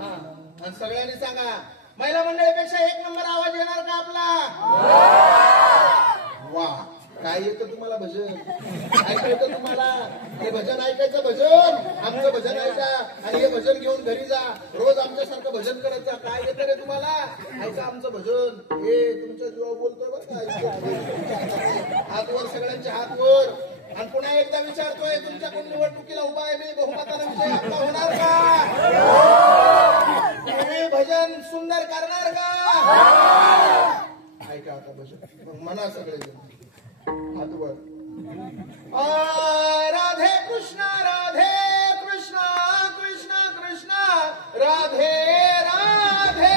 हा आणि सगळ्यांनी सांगा महिला मंडळीपेक्षा 1 नंबर आवाज येणार का आपला. वा काय येतं तुम्हाला भजन ऐकायचं, तुम्हाला हे भजन ऐकायचं. भजन आमचं भजन ऐका आणि हे भजन घेऊन घरी जा, रोज आमच्यासारखं भजन करत जा. काय येतं रे तुम्हाला, ऐका आमचं भजन. हे तुमच्या जीवा बोलतोय बरं का. हात वर, सगळ्यांचे हात वर. आणि पुन्हा एकदा विचारतोय तुमच्याकडून निवडणुकीला उभा आहे मी, बहुमताने विजय आपला होणार का. तुम्ही भजन सुंदर करणार का. ऐका आता भजन मग म्हणा सगळे हातवर. राधे कृष्ण कृष्ण कृष्ण राधे राधे.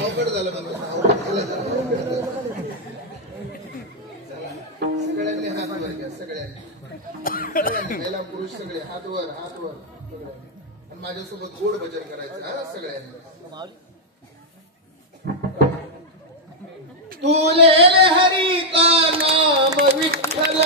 अवघड झालं सगळ्यांनी हात वर घ्या. सगळ्यांनी महिला पुरुष सगळे हात वर सगळ्यांनी. आणि माझ्यासोबत गोड भजन करायचं हा सगळ्यांनी. तुले हरी का नाम विठ्ठल,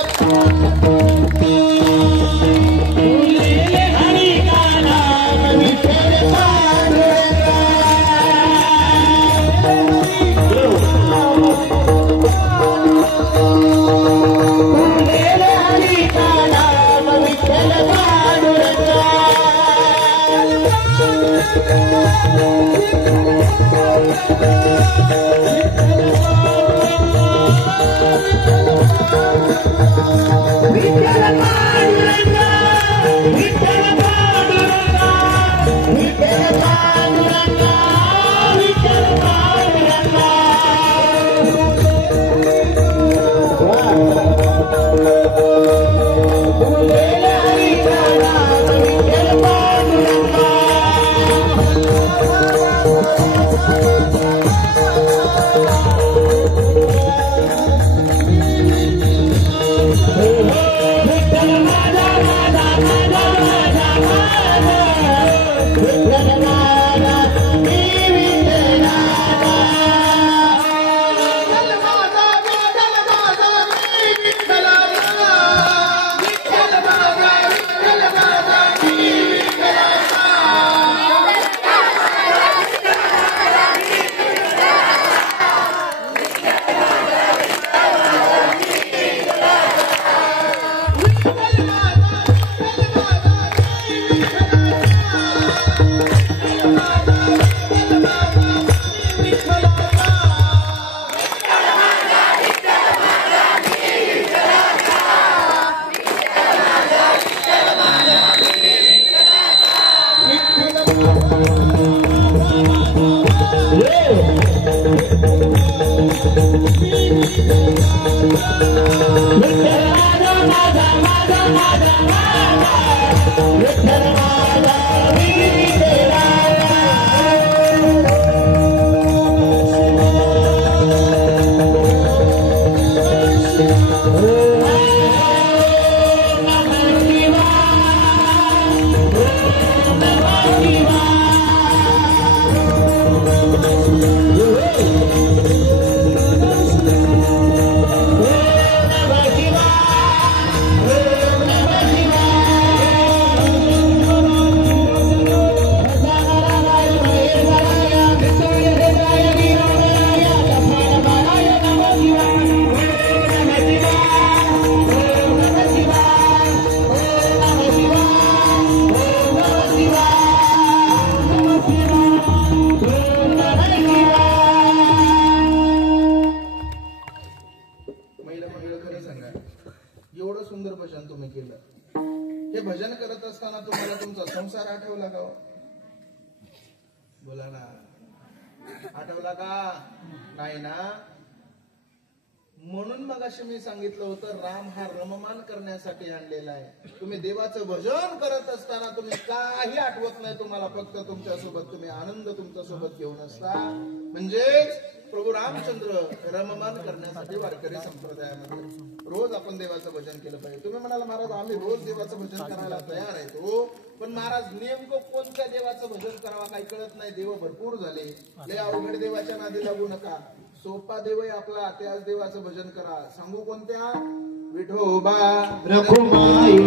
आठवला का हो? बोला ना, आठवला का? नाही ना. म्हणून मग अशी मी सांगितलं होतं, राम हा रममान करण्यासाठी आणलेला आहे. तुम्ही देवाचं भजन करत असताना तुम्ही काही आठवत नाही तुम्हाला, फक्त तुमच्या सोबत तुम्ही आनंद तुमच्या सोबत घेऊन असता. म्हणजेच प्रभू रामचंद्र रममान करण्यासाठी वारकरी संप्रदायामध्ये रोज आपण देवाचं भजन केलं पाहिजे. तुम्ही म्हणाला महाराज आम्ही रोज देवाचं भजन करायला तयार आहे. हो, पण महाराज नेमकं कोणत्या देवाचं भजन करावं काही कळत नाही. देव भरपूर झाले, लय अवघड देवाच्या नादी लागू नका. सोपा देव आहे आपला, त्याच देवाचं भजन करा. सांगू कोणत्या? विठोबा रघुमाई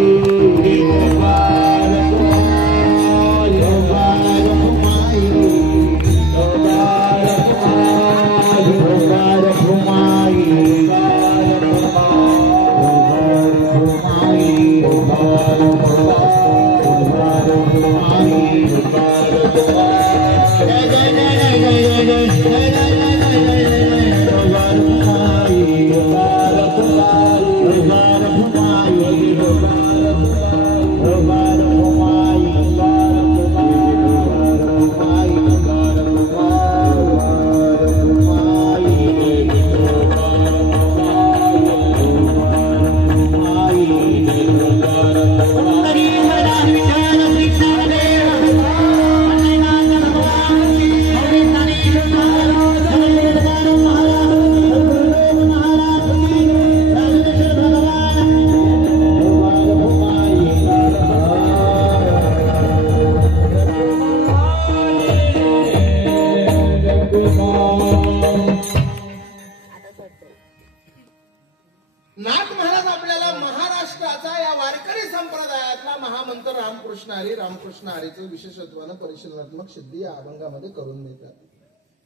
नाथ महाराज आपल्याला महाराष्ट्राचा या वारकरी संप्रदायातला महामंत्र रामकृष्ण हरी रामकृष्ण हरीचं विशेषत्वानं परिशीलनात्मक सिद्धी या अभंगामध्ये करून देतात.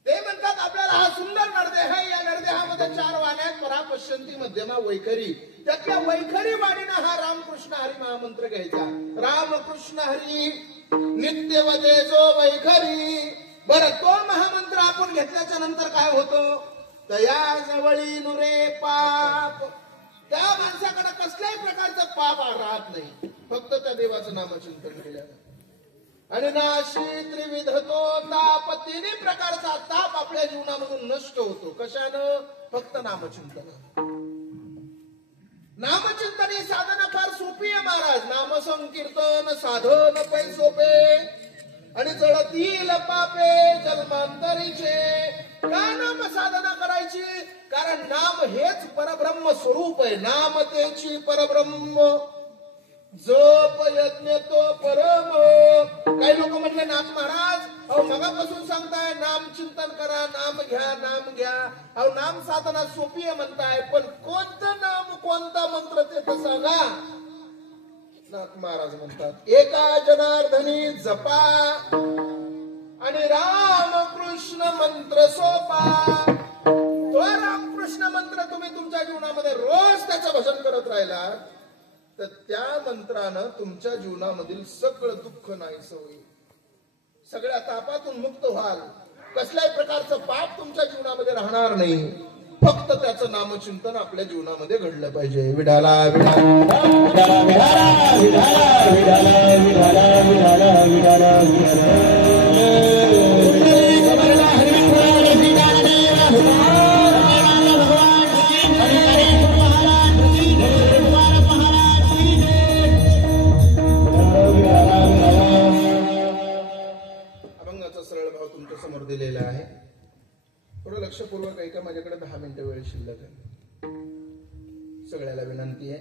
ते म्हणतात आपल्याला हा सुंदर नरदेह आहे, या नरदेहामध्ये 4 वाण्या आहेत, परा पश्यंती मध्यमा वैखरी. त्यातल्या वैखरी वाणीनं हा रामकृष्ण हरी महामंत्र घ्यायचा. रामकृष्ण हरी नित्य वदे जो वैखरी. बरं, तो महामंत्र आपण घेतल्याच्या नंतर काय होतं? तया जवळी नुरे पाप. त्या माणसाकडे कसल्याही प्रकारचं पाप राहत नाही, फक्त त्या देवाचं नामचिंतन केल्यानं. आणि नाशी त्रिविधतो ताप, 3 प्रकारचा ताप आपल्या जीवनामधून नष्ट होतो. कशानं? फक्त नामचिंतन. नामचिंतन ही साधना फार सोपी आहे महाराज. नामसंकीर्तन साधन पै सोपे आणि जळतील पापे जन्मांतरीचे. का नाम साधना करायची? कारण नाम हेच परब्रह्म स्वरूप आहे. नाम तेची परब्रह्म, जप यज्ञ तो परम. काही लोक म्हणले नाथ महाराज अहो मगापासून सांगताय नाम चिंतन करा, नाम घ्या, नाम घ्या. अहो नाम साधना सोपी आहे म्हणताय, पण कोणतं नाम, कोणता मंत्र ते तर सांगा. नाथ महाराज म्हणतात एका जनार्दनी जपा आणि रामकृष्ण मंत्र सोपा. तो रामकृष्ण मंत्र तुम्ही तुमच्या जीवनामध्ये रोज त्याचं भजन करत राहिला तर त्या मंत्रानं तुमच्या जीवनामधील सगळं दुःख नाहीसं होईल. सगळ्या तापातून मुक्त व्हाल. कसल्याही प्रकारचं पाप तुमच्या जीवनामध्ये राहणार नाही. फक्त त्याचं नामचिंतन आपल्या जीवनामध्ये घडलं पाहिजे. विठाला विठाला अभंगाचा सरळ भाव तुमच्या समोर दिलेला आहे. थोडं लक्षपूर्वक ऐका. माझ्याकडे 10 मिनिटं वेळ शिल्लक आहे. सगळ्याला विनंती आहे,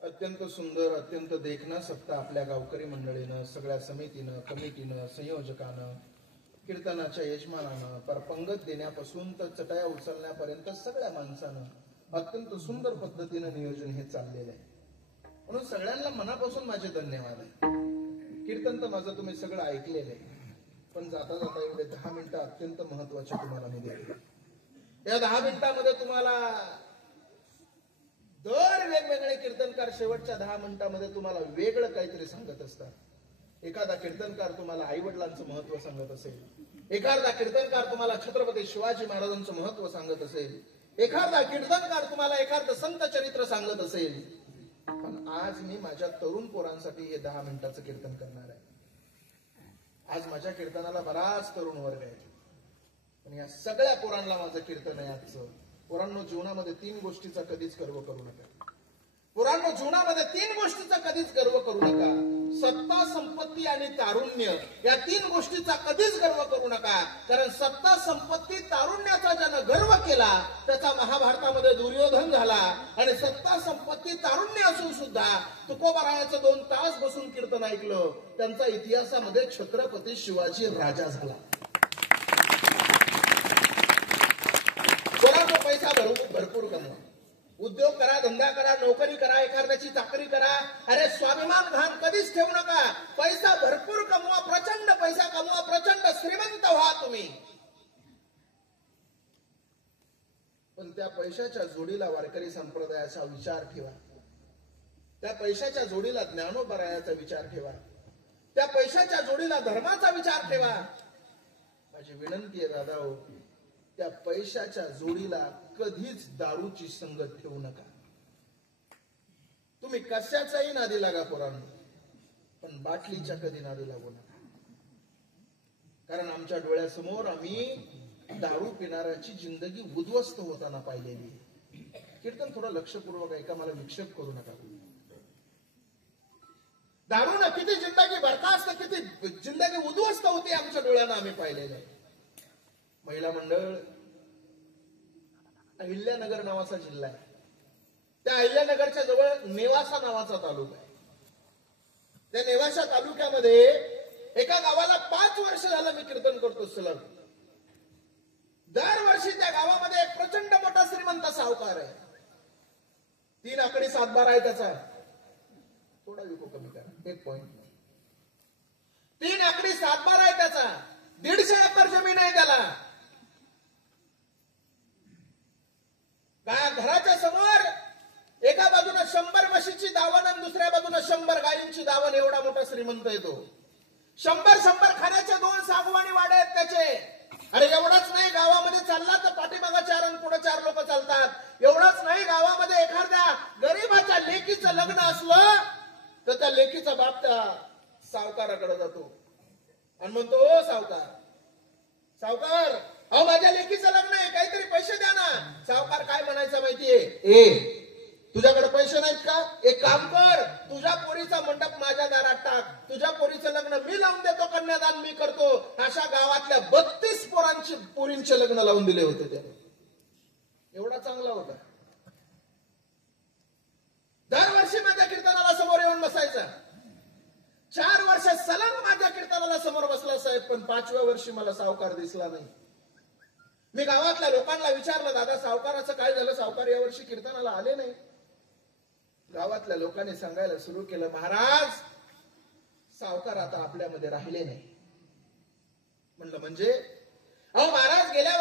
अत्यंत सुंदर अत्यंत देखणं सप्ताह आपल्या गावकरी मंडळीनं, सगळ्या समितीनं, कमिटीनं, संयोजकानं, कीर्तनाच्या यजमानानं, पर पंगत देण्यापासून तर चटाया उचलण्यापर्यंत सगळ्या माणसानं अत्यंत सुंदर पद्धतीनं नियोजन हे चाललेलं आहे. म्हणून सगळ्यांना मनापासून माझे धन्यवाद आहे. कीर्तन तर माझं तुम्ही सगळं ऐकलेलं आहे, पण जाता जाता एवढे 10 मिनिटं अत्यंत महत्वाचे तुम्हाला मी देतो. या 10 मिनिटांमध्ये तुम्हाला दर वेगवेगळे कीर्तनकार शेवटच्या 10 मिनिटांमध्ये तुम्हाला वेगळं काहीतरी सांगत असतात. एखादा कीर्तनकार तुम्हाला आई वडिलांचं महत्व सांगत असेल, एखादा कीर्तनकार तुम्हाला छत्रपती शिवाजी महाराजांचं महत्व सांगत असेल, एखादा कीर्तनकार तुम्हाला एखादं संत चरित्र सांगत असेल. पण आज मी माझ्या तरुण पोरांसाठी हे 10 मिनिटाचं कीर्तन करणार आहे. आज माझ्या कीर्तनाला बराच तरुण वर्ग आहे, पण या सगळ्या पोरांना माझं कीर्तन आहे आजचं. पोरांनो, जीवनामध्ये 3 गोष्टीचा कधीच गर्व करू नका. पोरांनो, जीवनामध्ये 3 गोष्टीचा कधीच गर्व करू नका. सत्ता, संपत्ती आणि तारुण्य या 3 गोष्टीचा कधीच गर्व करू नका. कारण सत्ता, संपत्ती, तारुण्याचा ज्यानं गर्व केला त्याचा महाभारतामध्ये दुर्योधन झाला. आणि सत्ता, संपत्ती, तारुण्य असून सुद्धा तुकोबारायाचं 2 तास बसून कीर्तन ऐकलं, त्यांचा इतिहासामध्ये छत्रपती शिवाजी राजा झाला. पोरांनो, पैसा भरपूर कमवा, उद्योग करा, धंदा करा, नोकरी करा, एखाद्याची चाकरी करा. अरे स्वाभिमान घाण कधीच ठेवू नका. पैसा भरपूर कमवा, प्रचंड पैसा कमवा, प्रचंड श्रीमंत व्हा तुम्ही. पण त्या पैशाच्या जोडीला वारकरी संप्रदायाचा विचार ठेवा. त्या पैशाच्या जोडीला ज्ञानोबरायाचा विचार ठेवा. त्या पैशाच्या जोडीला धर्माचा विचार ठेवा. माझी विनंती आहे दादा हो, त्या पैशाच्या जोडीला कधीच दारूची संगत ठेवू नका. तुम्ही कशाचाही नादी लागा पोरांनो, पण बाटलीच्या कधी नादी लागू नका. कारण आमच्या डोळ्यासमोर आम्ही दारू पिणाऱ्याची जिंदगी उद्ध्वस्त होताना पाहिलेली. कीर्तन थोडं लक्षपूर्वक ऐका, मला विक्षेप करू नका. दारूनं किती जिंदगी बरखास्त, किती जिंदगी उद्ध्वस्त होती आमच्या डोळ्यानं आम्ही पाहिलेलं आहे. महिला मंडळ, अहिल्यानगर नावाचा जिल्हा आहे. त्या अहिल्यानगरच्या जवळ नेवासा नावाचा तालुका आहे. त्या नेवासा तालुक्यामध्ये एका गावाला 5 वर्ष झालं मी कीर्तन करतो सलग. दरवर्षी त्या गावामध्ये एक प्रचंड मोठा श्रीमंत सावकार आहे. 3 आकडी 7-12 आहे त्याचा. थोडा विको कमी करा, 1 पॉइंट. 3 आकडी 7-12 आहे त्याचा. 150 एकर जमीन आहे त्याला. घराच्या समोर एका बाजूला 100 म्हशीची दावण आणि दुसऱ्या बाजूला 100 गायींची दावण. एवढा मोठा श्रीमंत येतो. 100 खाण्याचे 2 सागवानी वाडे आहेत त्याचे. अरे एवढंच नाही, गावामध्ये चालला तर पाठीमागा 4 आणि पुढे 4 लोक चालतात. एवढंच नाही, गावामध्ये एखाद्या गरीबाच्या लेकीचं लग्न असलं तर त्या लेकीचा बाप त्या सावकाराकडे जातो आणि म्हणतो, ओ सावकार, अहो माझ्या लेकीचं लग्न आहे, काहीतरी पैसे द्या ना. सावकार काय म्हणायचं माहितीये, ए तुझ्याकडे पैसे नाहीत का? एक काम कर, तुझ्या पोरीचा मंडप माझ्या दारात टाक, तुझ्या पोरीचं लग्न मी लावून देतो, कन्यादान मी करतो. अशा गावातल्या 32 पोरींचे लग्न लावून दिले होते त्याने. एवढा चांगला होता. दरवर्षी माझ्या कीर्तनाला समोर येऊन बसायचा. 4 वर्ष सलग माझ्या कीर्तनाला समोर बसला साहेब, पण 5व्या वर्षी मला सावकार दिसला नाही. मी गावातल्या लोकांना विचारलं, दादा सावकाराचं काय झालं? सावकार यावर्षी कीर्तनाला आले नाही. गावातल्या लोकांनी सांगायला सुरू केलं, महाराज सावकार आता आपल्यामध्ये राहिले नाही. म्हणलं म्हणजे? अहो महाराज, गेल्या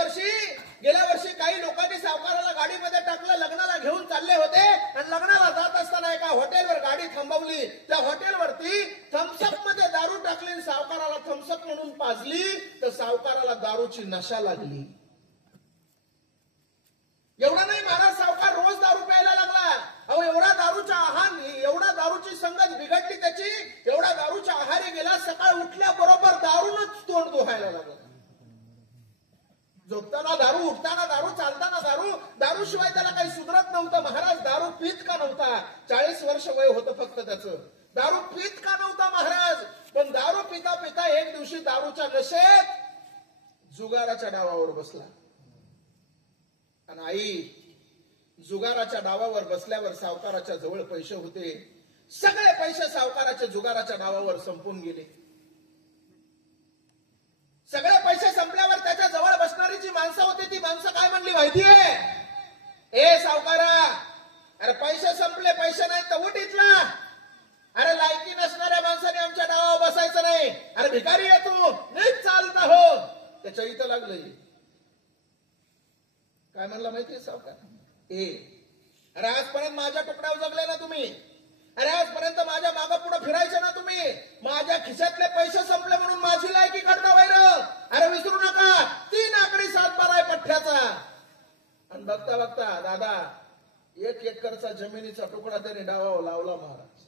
वर्षी काही लोकांनी सावकाराला गाडीमध्ये टाकलं, लग्नाला घेऊन चालले होते आणि लग्नाला जात असताना एका हॉटेलवर गाडी थांबवली. त्या हॉटेलवरती थम्सअप मध्ये दारू टाकली, सावकाराला थम्सअप म्हणून पाजली, तर सावकाराला दारूची नशा लागली. एवढा नाही महाराज, सावकार रोज दारू प्यायला लागला. अहो एवढा दारूचा आहार, एवढा दारूची संगत बिघडली त्याची, एवढा दारूच्या आहारी गेला, सकाळ उठल्याबरोबर दारूनच तोंड धुवायला लागला. झोपताना दारू, उठताना दारू, चालताना दारू. दारू शिवाय त्याला काही सुधरत नव्हतं. महाराज दारू पीत का नव्हता? 40 वर्ष वय होतं फक्त त्याचं. दारू पीत का नव्हता महाराज? पण दारू पिता पिता एक दिवशी दारूच्या नशेत जुगाराच्या डावावर बसला. आणि आई जुगाराच्या डावावर बसल्यावर सावकाराच्या जवळ पैसे होते. सगळे पैसे सावकाराच्या जुगाराच्या डावावर संपून गेले. सगळे पैसे संपल्यावर त्याच्या जवळ बसणारी जी माणसं होती, ती माणसं काय म्हणली माहितीये? ए सावकारा, अरे पैसे संपले, पैसे नाही तर उठ इथला. अरे लायकी नसणाऱ्या माणसाने आमच्या डावावर बसायचं नाही. अरे भिकारी आहे तू, नीट चालता हो. त्याच्या इथं लागलं. काय म्हणला माहितीये सावकार? अरे आजपर्यंत माझ्या तुकड्यावर जगले ना तुम्ही. अरे आजपर्यंत माझ्या मागं पुढे फिरायचे ना तुम्ही. माझ्या खिशातले पैसे संपले म्हणून माझी लायकी काढता वैर. अरे विसरू नका, 3 आकडी 7-12 आहे पठ्ठ्याचा. आणि बघता बघता दादा 1 एकरचा जमिनीचा तुकडा त्याने डावावर लावला महाराज.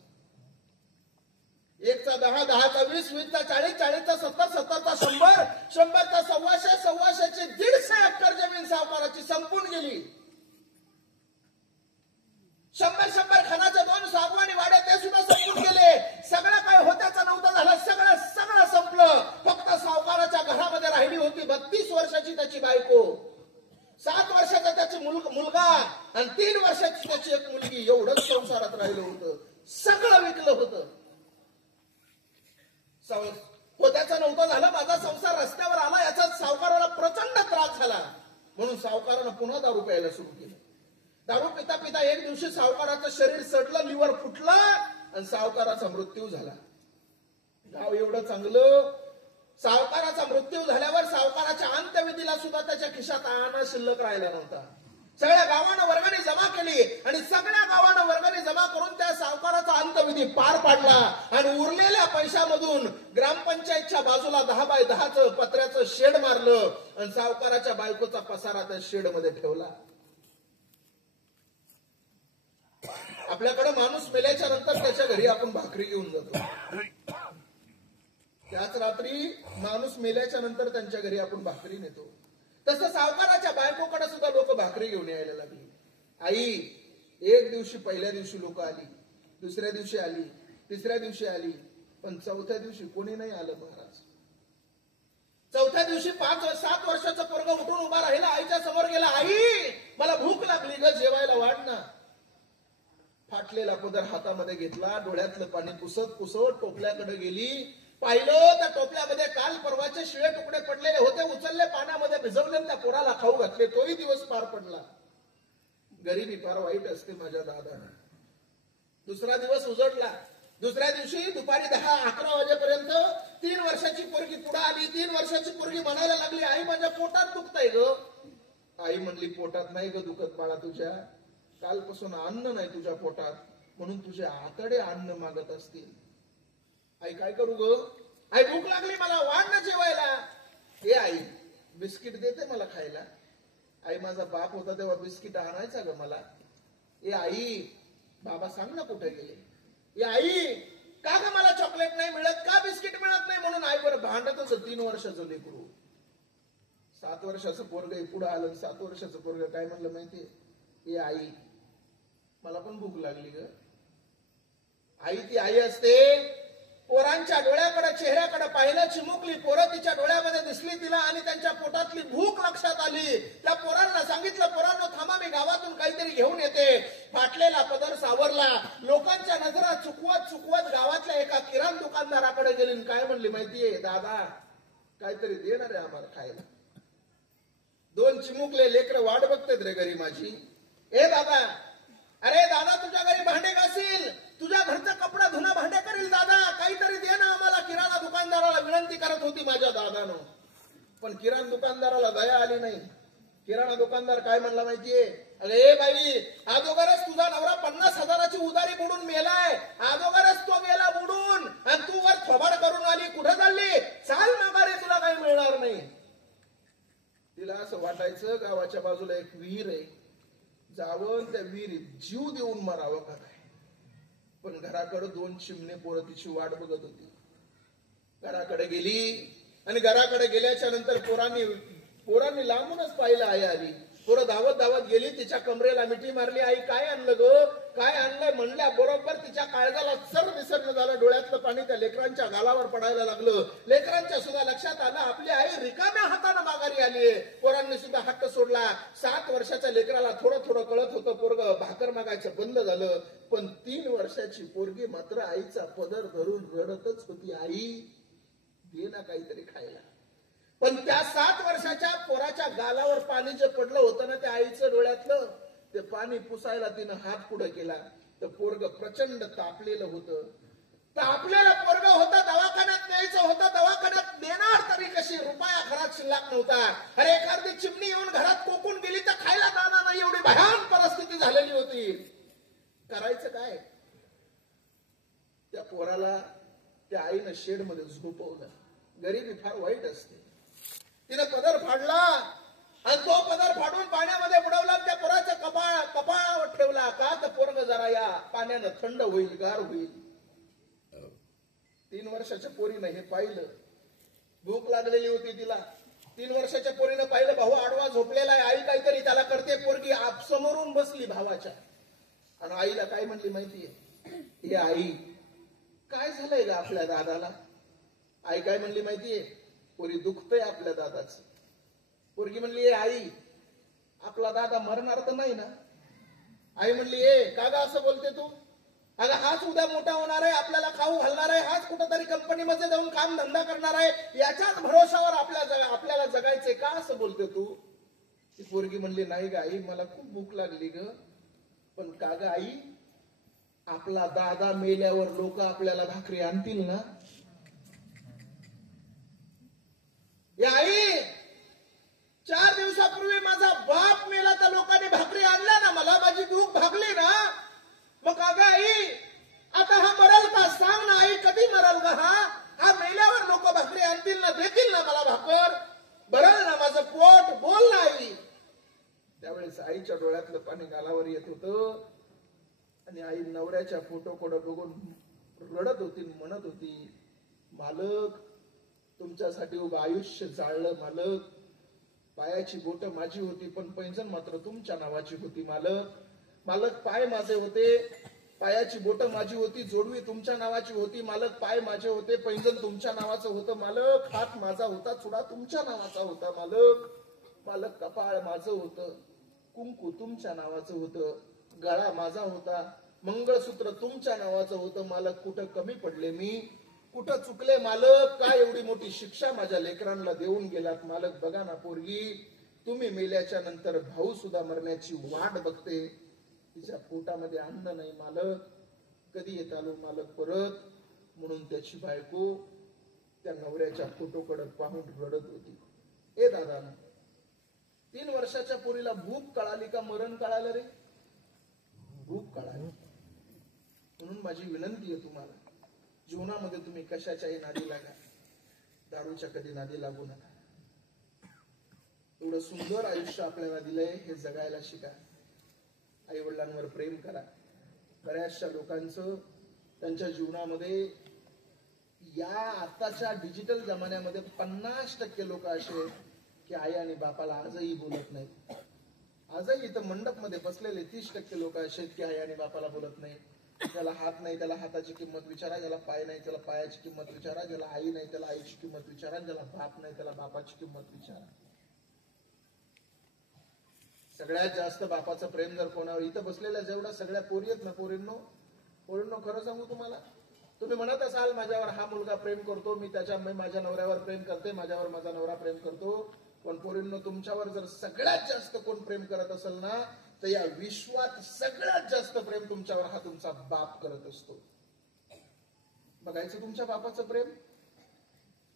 1चा 10, 10चा 20, 20चा 40, 40चा 70, 70चा 100, 100चा 125, 125ची 150 एकर जमीन सावकाराची संपून गेली. 100 खानाच्या 2 सागवानी वाड्या ते सुद्धा संपून गेले. सगळं काय होत्याचं नव्हतं झालं, सगळं संपलं. फक्त सावकाराच्या घरामध्ये राहिली होती 32 वर्षाची त्याची बायको, 7 वर्षाचा त्याची मुलगा आणि 3 वर्षाची त्याची एक मुलगी. एवढंच संसारात राहिलं होतं. सगळं विकलं होतं. होत्याचं नव्हतं झालं. माझा संसार रस्त्यावर आला याचा सावकाराला प्रचंड त्रास झाला. म्हणून सावकारानं पुन्हा दारू प्यायला सुरू केलं. दारू पिता पिता एक दिवशी सावकाराचं शरीर सडलं, लिव्हर फुटलं आणि सावकाराचा मृत्यू झाला. गाव एवढं चांगलं. सावकाराचा मृत्यू झाल्यावर सावकाराच्या अंत्यविधीला सुद्धा त्याच्या खिशात आणा शिल्लक राहिला नव्हता. सगळ्या गावानं वर्गणी जमा केली आणि सगळ्या गावानं वर्गणी जमा करून त्या सावकाराचा अंत्यविधी पार पाडला. आणि उरलेल्या पैशामधून ग्रामपंचायतच्या बाजूला 10 बाय 10चं पत्र्याचं शेड मारलं आणि सावकाराच्या बायकोचा पसारा त्या शेड मध्ये ठेवला. आपल्याकडे माणूस मेल्याच्या नंतर त्याच्या घरी आपण भाकरी घेऊन जातो. त्याच रात्री माणूस मेल्याच्या नंतर त्यांच्या घरी आपण भाकरी नेतो. तसं सावकाराच्या बायकोकडे सुद्धा लोक भाकरी घेऊन यायला लागली. आई एक दिवशी, पहिल्या दिवशी लोक आली, दुसऱ्या दिवशी आली, तिसऱ्या दिवशी आली, पण चौथ्या दिवशी कोणी नाही आलं महाराज. चौथ्या दिवशी 5-7 वर्षाचं पोरगं उठून उभा राहिला, आईच्या समोर गेला. आई मला भूक लागली ग, जेवायला वाढ ना. फाटलेला पदर हातामध्ये घेतला, डोळ्यातलं पाणी पुसत पुसत टोपल्याकडे गेली. पाहिलं त्या टोपल्यामध्ये काल परवाचे शिळे तुकडे पडलेले होते, उचलले, पाण्यामध्ये भिजवले, त्या पोराला खाऊ घातले. तोही दिवस पार पडला. गरिबी फार वाईट असते माझ्या दादा. दुसरा दिवस उजडला. दुसऱ्या दिवशी दुपारी 10-11 वाजेपर्यंत 3 वर्षाची पोरगी पुढे आली. 3 वर्षाची पोरगी म्हणायला लागली, आई माझ्या पोटात दुखतंय ग. आई म्हणली, पोटात नाही ग दुखत बाळा तुझ्या, कालपासून अन्न नाही तुझ्या पोटात, म्हणून तुझे आतडे अन्न मागत असतील. आई काय करू ग? आई भूक लागली मला, वाढ ना जेवायला. हे आई बिस्किट देते मला खायला. आई माझा बाप होता तेव्हा बिस्किट आणायचा ग मला. ए आई बाबा सांग ना कुठे गेले. ए आई का ग मला चॉकलेट नाही मिळत, का बिस्किट मिळत नाही, म्हणून आई बरं भांडतच. 3 वर्षाचं लेकरू, 7 वर्षाचं पोरग पुढे आलं. 7 वर्षाचं पोरग काय म्हणलं माहितीये, ए आई मला पण भूक लागली ग. आई ती आई असते. पोरांच्या डोळ्याकडे, चेहऱ्याकडे पाहिलं, चिमुकली पोरं तिच्या डोळ्यामध्ये दिसली तिला आणि त्यांच्या पोटातली भूक लक्षात आली. त्या पोरांना सांगितलं, पोरांनो थांबा, मी गावातून काहीतरी घेऊन येते. फाटलेला पदर सावरला. लोकांच्या नजरा चुकवत गावातल्या एका किराणा दुकानदाराकडे गेली. काय म्हणली माहितीये, दादा काहीतरी देणार आहे आम्हाला खायला. 2 चिमुकले लेकरं वाट बघतात रे घरी माझी. ए दादा, अरे दादा तुझ्या घरी भांडे घासील, तुझ्या घरचा कपडा धुणं भांडे करील, दादा काहीतरी दे ना आम्हाला. किराणा दुकानदाराला विनंती करत होती माझ्या दादानं. पण किराणा दुकानदाराला दया आली नाही. किराणा दुकानदार काय म्हणला माहितीये, अरे बाई अगोदरच तुझा नवरा 50,000ची उधारी बुडून मेलाय, अगोदरच तो गेला बुडून आणि तू वर थोबाड करून आली, कुठं चालली, चाल माघारी, तुला काही मिळणार नाही. तिला असं वाटायचं गावाच्या बाजूला एक विहीर आहे, जावं त्या विहिरीत जीव देऊन मारावं का काय. पण घराकडे 2 चिमणे पोरं तिची वाट बघत होती. घराकडे गेली आणि घराकडे गेल्याच्या नंतर पोरांनी लांबूनच पाहिलं आई आली. पोरं धावत गेली, तिच्या कमरेला मिठी मारली. आई काय आणलं ग, काय आणलंय म्हणल्या बरोबर तिच्या काळजाला सर विसरणं झालं. डोळ्यातलं पाणी त्या लेकरांच्या गालावर पडायला लागलं. लेकरांच्या सुद्धा लक्षात आलं आपली आई रिकाम्या हाताने माघारी आलीये. पोरांनी सुद्धा हट्ट सोडला. 7 वर्षाच्या लेकराला थोडं कळत होतं, पोरग भाकर मागायचं बंद झालं. पण 3 वर्षाची पोरगी मात्र आईचा पदर धरून रडतच होती, आई दे ना काहीतरी खायला. पण त्या 7 वर्षाच्या पोराच्या गालावर पाणी जे पडलं होतं ना, त्या आईचं डोळ्यातलं ते पाणी पुसायला तिनं हात पुढे केला. तर पोरग प्रचंड तापलेलं होतं. तापलेलं पोरग होतं, दवाखान्यात न्यायचं होतं, दवाखान्यात नेणार तरी कशी, रुपया घरात शिल्लक नव्हता. अरे एखादी चिमणी येऊन घरात कोकून गेली तर खायला दाना नाही, एवढी भयान परिस्थिती झालेली होती. करायचं काय. त्या पोराला त्या आईनं शेड मध्ये झोपवलं. गरिबी फार वाईट असते. तिनं पदर फाडला आणि तो पदर फाडून पाण्यामध्ये बुडवला. त्या पोराच्या कपाळावर ठेवला का तर पोरग जरा या पाण्यानं थंड होईल, गार होईल. 3 वर्षाच्या पोरीनं हे पाहिलं, भूक लागलेली होती तिला. 3 वर्षाच्या पोरीनं पाहिलं भाऊ आडवा झोपलेला आहे, आई काहीतरी त्याला करते. पोरगी समोरून बसली भावाच्या आणि आईला काय म्हणली माहितीये? हे आई काय झालंय ग आपल्या दादाला? आई काय म्हणली माहितीये? पोरी दुखतंय आपल्या दादाचं. पोरगी म्हणली ए आई आपला दादा मरणार तर नाही ना? आई म्हणली ए का ग असं बोलते तू? अगं हाच उद्या मोठा होणार आहे, आपल्याला खाऊ घालणार आहे, हाच कुठंतरी कंपनीमध्ये जाऊन काम धंदा करणार आहे, याच्याच भरोशावर आपल्याला जगायचंय का असं बोलते तू? ती पोरगी म्हणली नाही ग आई मला खूप भूक लागली ग. पण का ग आई आपला दादा मेल्यावर लोक आपल्याला भाकरी आणतील ना? या आई 4 दिवसापूर्वी माझा बाप मेला तर लोकांनी भाकरी आणल्या ना, मला माझी भूक भागली ना. मग अगं आई आता हा मरल का? सांग ना आई कधी मरल का? हा मेल्यावर लोक भाकरी आणतील ना, देतील ना मला भाकर, भरल ना माझं पोट? बोल ना आई. त्यावेळेस आईच्या डोळ्यातलं पाणी गालावर येत होतं आणि आई नवऱ्याच्या फोटोकडे बघून रडत होती, म्हणत होती मालक तुमच्यासाठी उभं आयुष्य जाळलं मालक. पायाची बोट माझी होती पण पैंजण मात्र तुमच्या नावाची होती मालक. मालक पाय माझे होते, पायाची बोट माझी होती, जोडवी तुमच्या नावाची होती मालक. पाय माझे होते, पैंजण तुमच्या नावाचं होतं मालक. हात माझा होता, चुडा तुमच्या नावाचा होता मालक. मालक कपाळ माझं होतं, कुंकू तुमच्या नावाचं होतं, गळा माझा होता, मंगळसूत्र तुमच्या नावाचं होतं मालक. कुठं कमी पडले मी? कुठं चुकले मालक? काय एवढी मोठी शिक्षा माझ्या लेकरांना देऊन गेलात मालक? बघा ना पोरगी तुम्ही मेल्याच्या नंतर भाऊ सुद्धा मरण्याची वाट बघते, तिच्या पोटामध्ये अन्न नाही मालक. कधी येत आलो मालक परत? म्हणून त्याची बायको त्या नवऱ्याच्या फोटोकडे पाहून रडत होती. ए दादा 3 वर्षाच्या पोरीला भूक कळाली का मरण कळालं रे? भूक कळाली. म्हणून माझी विनंती आहे तुम्हाला, जीवनामध्ये तुम्ही कशाच्याही नादी लागा, दारूच्या कधी नादी लागू नका. एवढं सुंदर आयुष्य आपल्याला दिलंय हे जगायला शिका. आई वडिलांवर प्रेम करा. बऱ्याचशा लोकांचं त्यांच्या जीवनामध्ये या आताच्या डिजिटल जमान्यामध्ये 50% लोक असे की आई आणि बापाला आजही बोलत नाहीत. आजही इथं मंडप मध्ये बसलेले 30% लोक असे की आई आणि बापाला बोलत नाही. ज्याला हात नाही त्याला हाताची किंमत विचारा, ज्याला पाय नाही त्याला पायाची किंमत विचारा, ज्याला आई नाही त्याला आईची किंमत विचारा, ज्याला बाप नाही त्याला बापाची किंमत विचारा. सगळ्यात जास्त बापाचं प्रेम जर कोणावर इथं बसलेल्या जेवढा सगळ्या पोरी आहेत ना पोरींनो खरं सांगू तुम्हाला, तुम्ही म्हणत असाल माझ्यावर हा मुलगा प्रेम करतो, मी माझ्या नवऱ्यावर प्रेम करते, माझ्यावर माझा नवरा प्रेम करतो. पण पोरींनो तुमच्यावर जर सगळ्यात जास्त कोण प्रेम करत असेल ना तर या विश्वात सगळ्यात जास्त प्रेम तुमच्यावर हा तुमचा बाप करत असतो. बघायचं तुमच्या बापाचं प्रेम.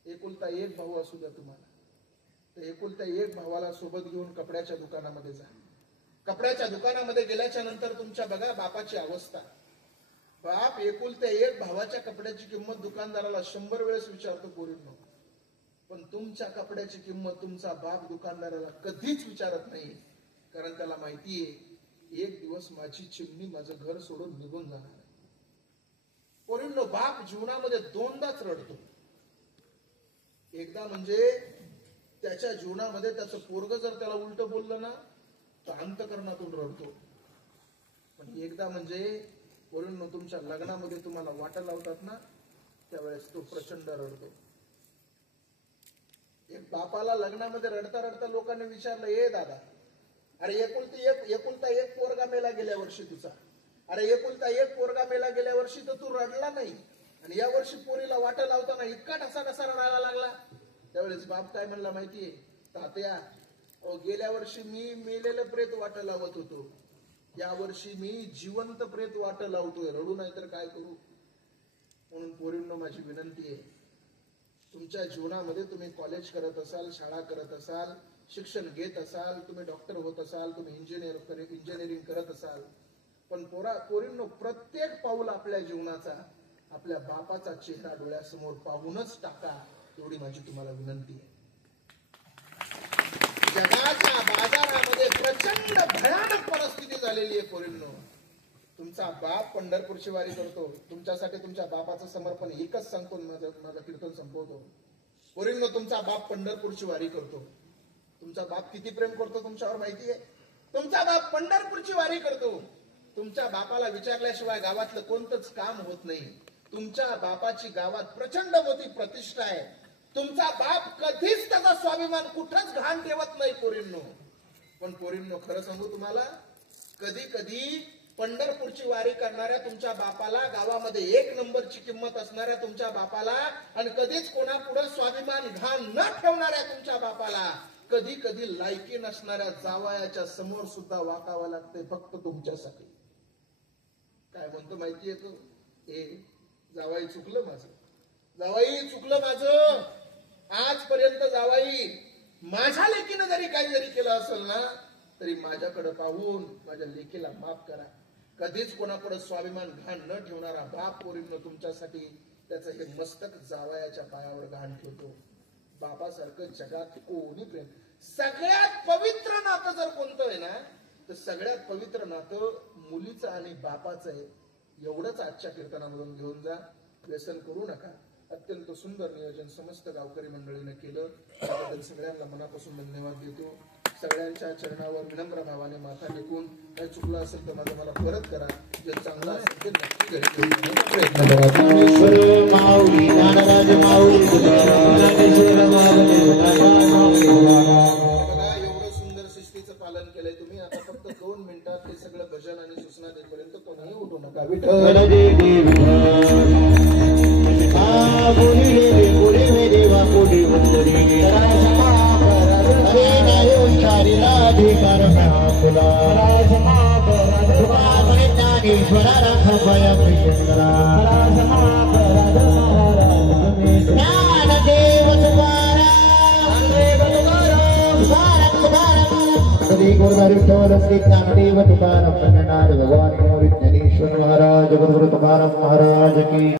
एकुलता एक भाऊ असू द्या तुम्हाला, तर एकुलत्या एक भावाला सोबत घेऊन कपड्याच्या दुकानामध्ये जा. कपड्याच्या दुकानामध्ये गेल्याच्या नंतर तुमच्या बघा बापाची अवस्था. बाप एकुलत्या एक भावाच्या कपड्याची किंमत दुकानदाराला 100 वेळेस विचारतो पोरींनो, पण तुमच्या कपड्याची किंमत तुमचा बाप दुकानदाराला कधीच विचारत नाही. कारण त्याला माहितीये एक दिवस माझी चिमणी माझं घर सोडून निघून जाणार आहे. पोरींनो बाप जीवनामध्ये 2दाच रडतो. एकदा म्हणजे त्याच्या जीवनामध्ये त्याचं पोरग जर त्याला उलट बोललं ना तर अंतकरणातून रडतो. पण एकदा म्हणजे पोरींनो तुमच्या लग्नामध्ये तुम्हाला वाटा लावतात ना त्यावेळेस तो प्रचंड रडतो. एक बापाला लग्नामध्ये रडता रडता लोकांनी विचारलं ए दादा अरे एकुलता एक पोरगा मेला गेल्या वर्षी तुझा, अरे एकुलता एक पोरगा मेला गेल्या वर्षी तर तू रडला नाही आणि या वर्षी पोरीला वाटा लावताना इतका ठसा रडायला लागला. त्यावेळेस बाप काय म्हणला माहितीये? तात्या गेल्या वर्षी मी मेलेलं प्रेत वाट लावत होतो, या वर्षी मी जिवंत प्रेत वाट लावतोय, रडू नाही तर काय करू. म्हणून पोरींनो माझी विनंती आहे, तुमच्या जीवनामध्ये तुम्ही कॉलेज करत असाल, शाळा करत असाल, शिक्षण घेत असाल, तुम्ही डॉक्टर होत असाल, तुम्ही इंजिनिअरिंग करत असाल, पण पोरींनो प्रत्येक पाऊल आपल्या जीवनाचा आपल्या बापाचा चेहरा डोळ्यासमोर पाहूनच टाका, एवढी माझी तुम्हाला विनंती आहे. जगाच्या बाजारामध्ये प्रचंड भयानक परिस्थिती झालेली आहे पोरींनो. तुमचा बाप पंढरपूरची वारी करतो. तुमच्यासाठी तुमच्या बापाचं समर्पण एकच सांगतो, माझं कीर्तन संपवतो. पोरींनो, तुमचा बाप पंढरपूरची वारी करतो. तुमचा बाप किती प्रेम करतो तुमच्यावर माहिती आहे? तुमचा बाप पंढरपूरची वारी करतो. तुमच्या बापाला विचारल्याशिवाय गावातलं कोणतंच काम होत नाही. तुमच्या बापाची गावात प्रचंड मोठी प्रतिष्ठा आहे. तुमचा बाप कधीच त्याचा स्वाभिमान कुठंच घाण ठेवत नाही पोरींनो. पण पोरींनो, खरं सांगू तुम्हाला, कधी कधी पंढरपूरची वारी करणाऱ्या तुमच्या बापाला, गावामध्ये 1 नंबरची किंमत असणाऱ्या तुमच्या बापाला, आणि कधीच कोणापुढे स्वाभिमान घाण न ठेवणाऱ्या तुमच्या बापाला, कधी कधी लायकी नसणाऱ्या जावयाच्या समोर सुद्धा वाकावं लागते फक्त तुमच्यासाठी. काय म्हणतो माहितीये तू? जावाई चुकलं माझं, जावाई चुकलं माझं. आजपर्यंत जावाई माझ्या लेकीनं जरी काही जरी केलं असेल ना, तरी माझ्याकडे पाहून माझ्या लेकीला माफ करा. कधीच कोणाकडे स्वाभिमान घाण न ठेवणारा बाप पोरींनो तुमच्यासाठी त्याचं हे मस्तक जावयाच्या पायावर घाण ठेवतो. बापासारखं जगात कोणी प्रेम. सगळ्यात पवित्र नातं जर कोणतं आहे ना, तर सगळ्यात पवित्र नातं मुलीचं आणि बापाचं आहे. एवढंच आजच्या कीर्तनामधून घेऊन जा. व्यसन करू नका. अत्यंत सुंदर नियोजन समस्त गावकरी मंडळीने केलं. त्याबद्दल सगळ्यांना मनापासून धन्यवाद देतो. सगळ्यांच्या चरणावर विनम्र भावाने माथा टेकून, काही चुकलं असेल तर मला परत करा. जे चांगलं असेल ते नक्की प्रयत्न करा. माऊली ज्ञानराज माऊली बघा, एवढं सुंदर शिस्तीचं पालन केलंय तुम्ही. आता फक्त 2 मिनिटात हे सगळं भजन आणि सूचना देईपर्यंत कोणीही उठू नका. विठ्ठल ज्ञानदेव तुकाराम महाराज, गुरु तुकाराम महाराज की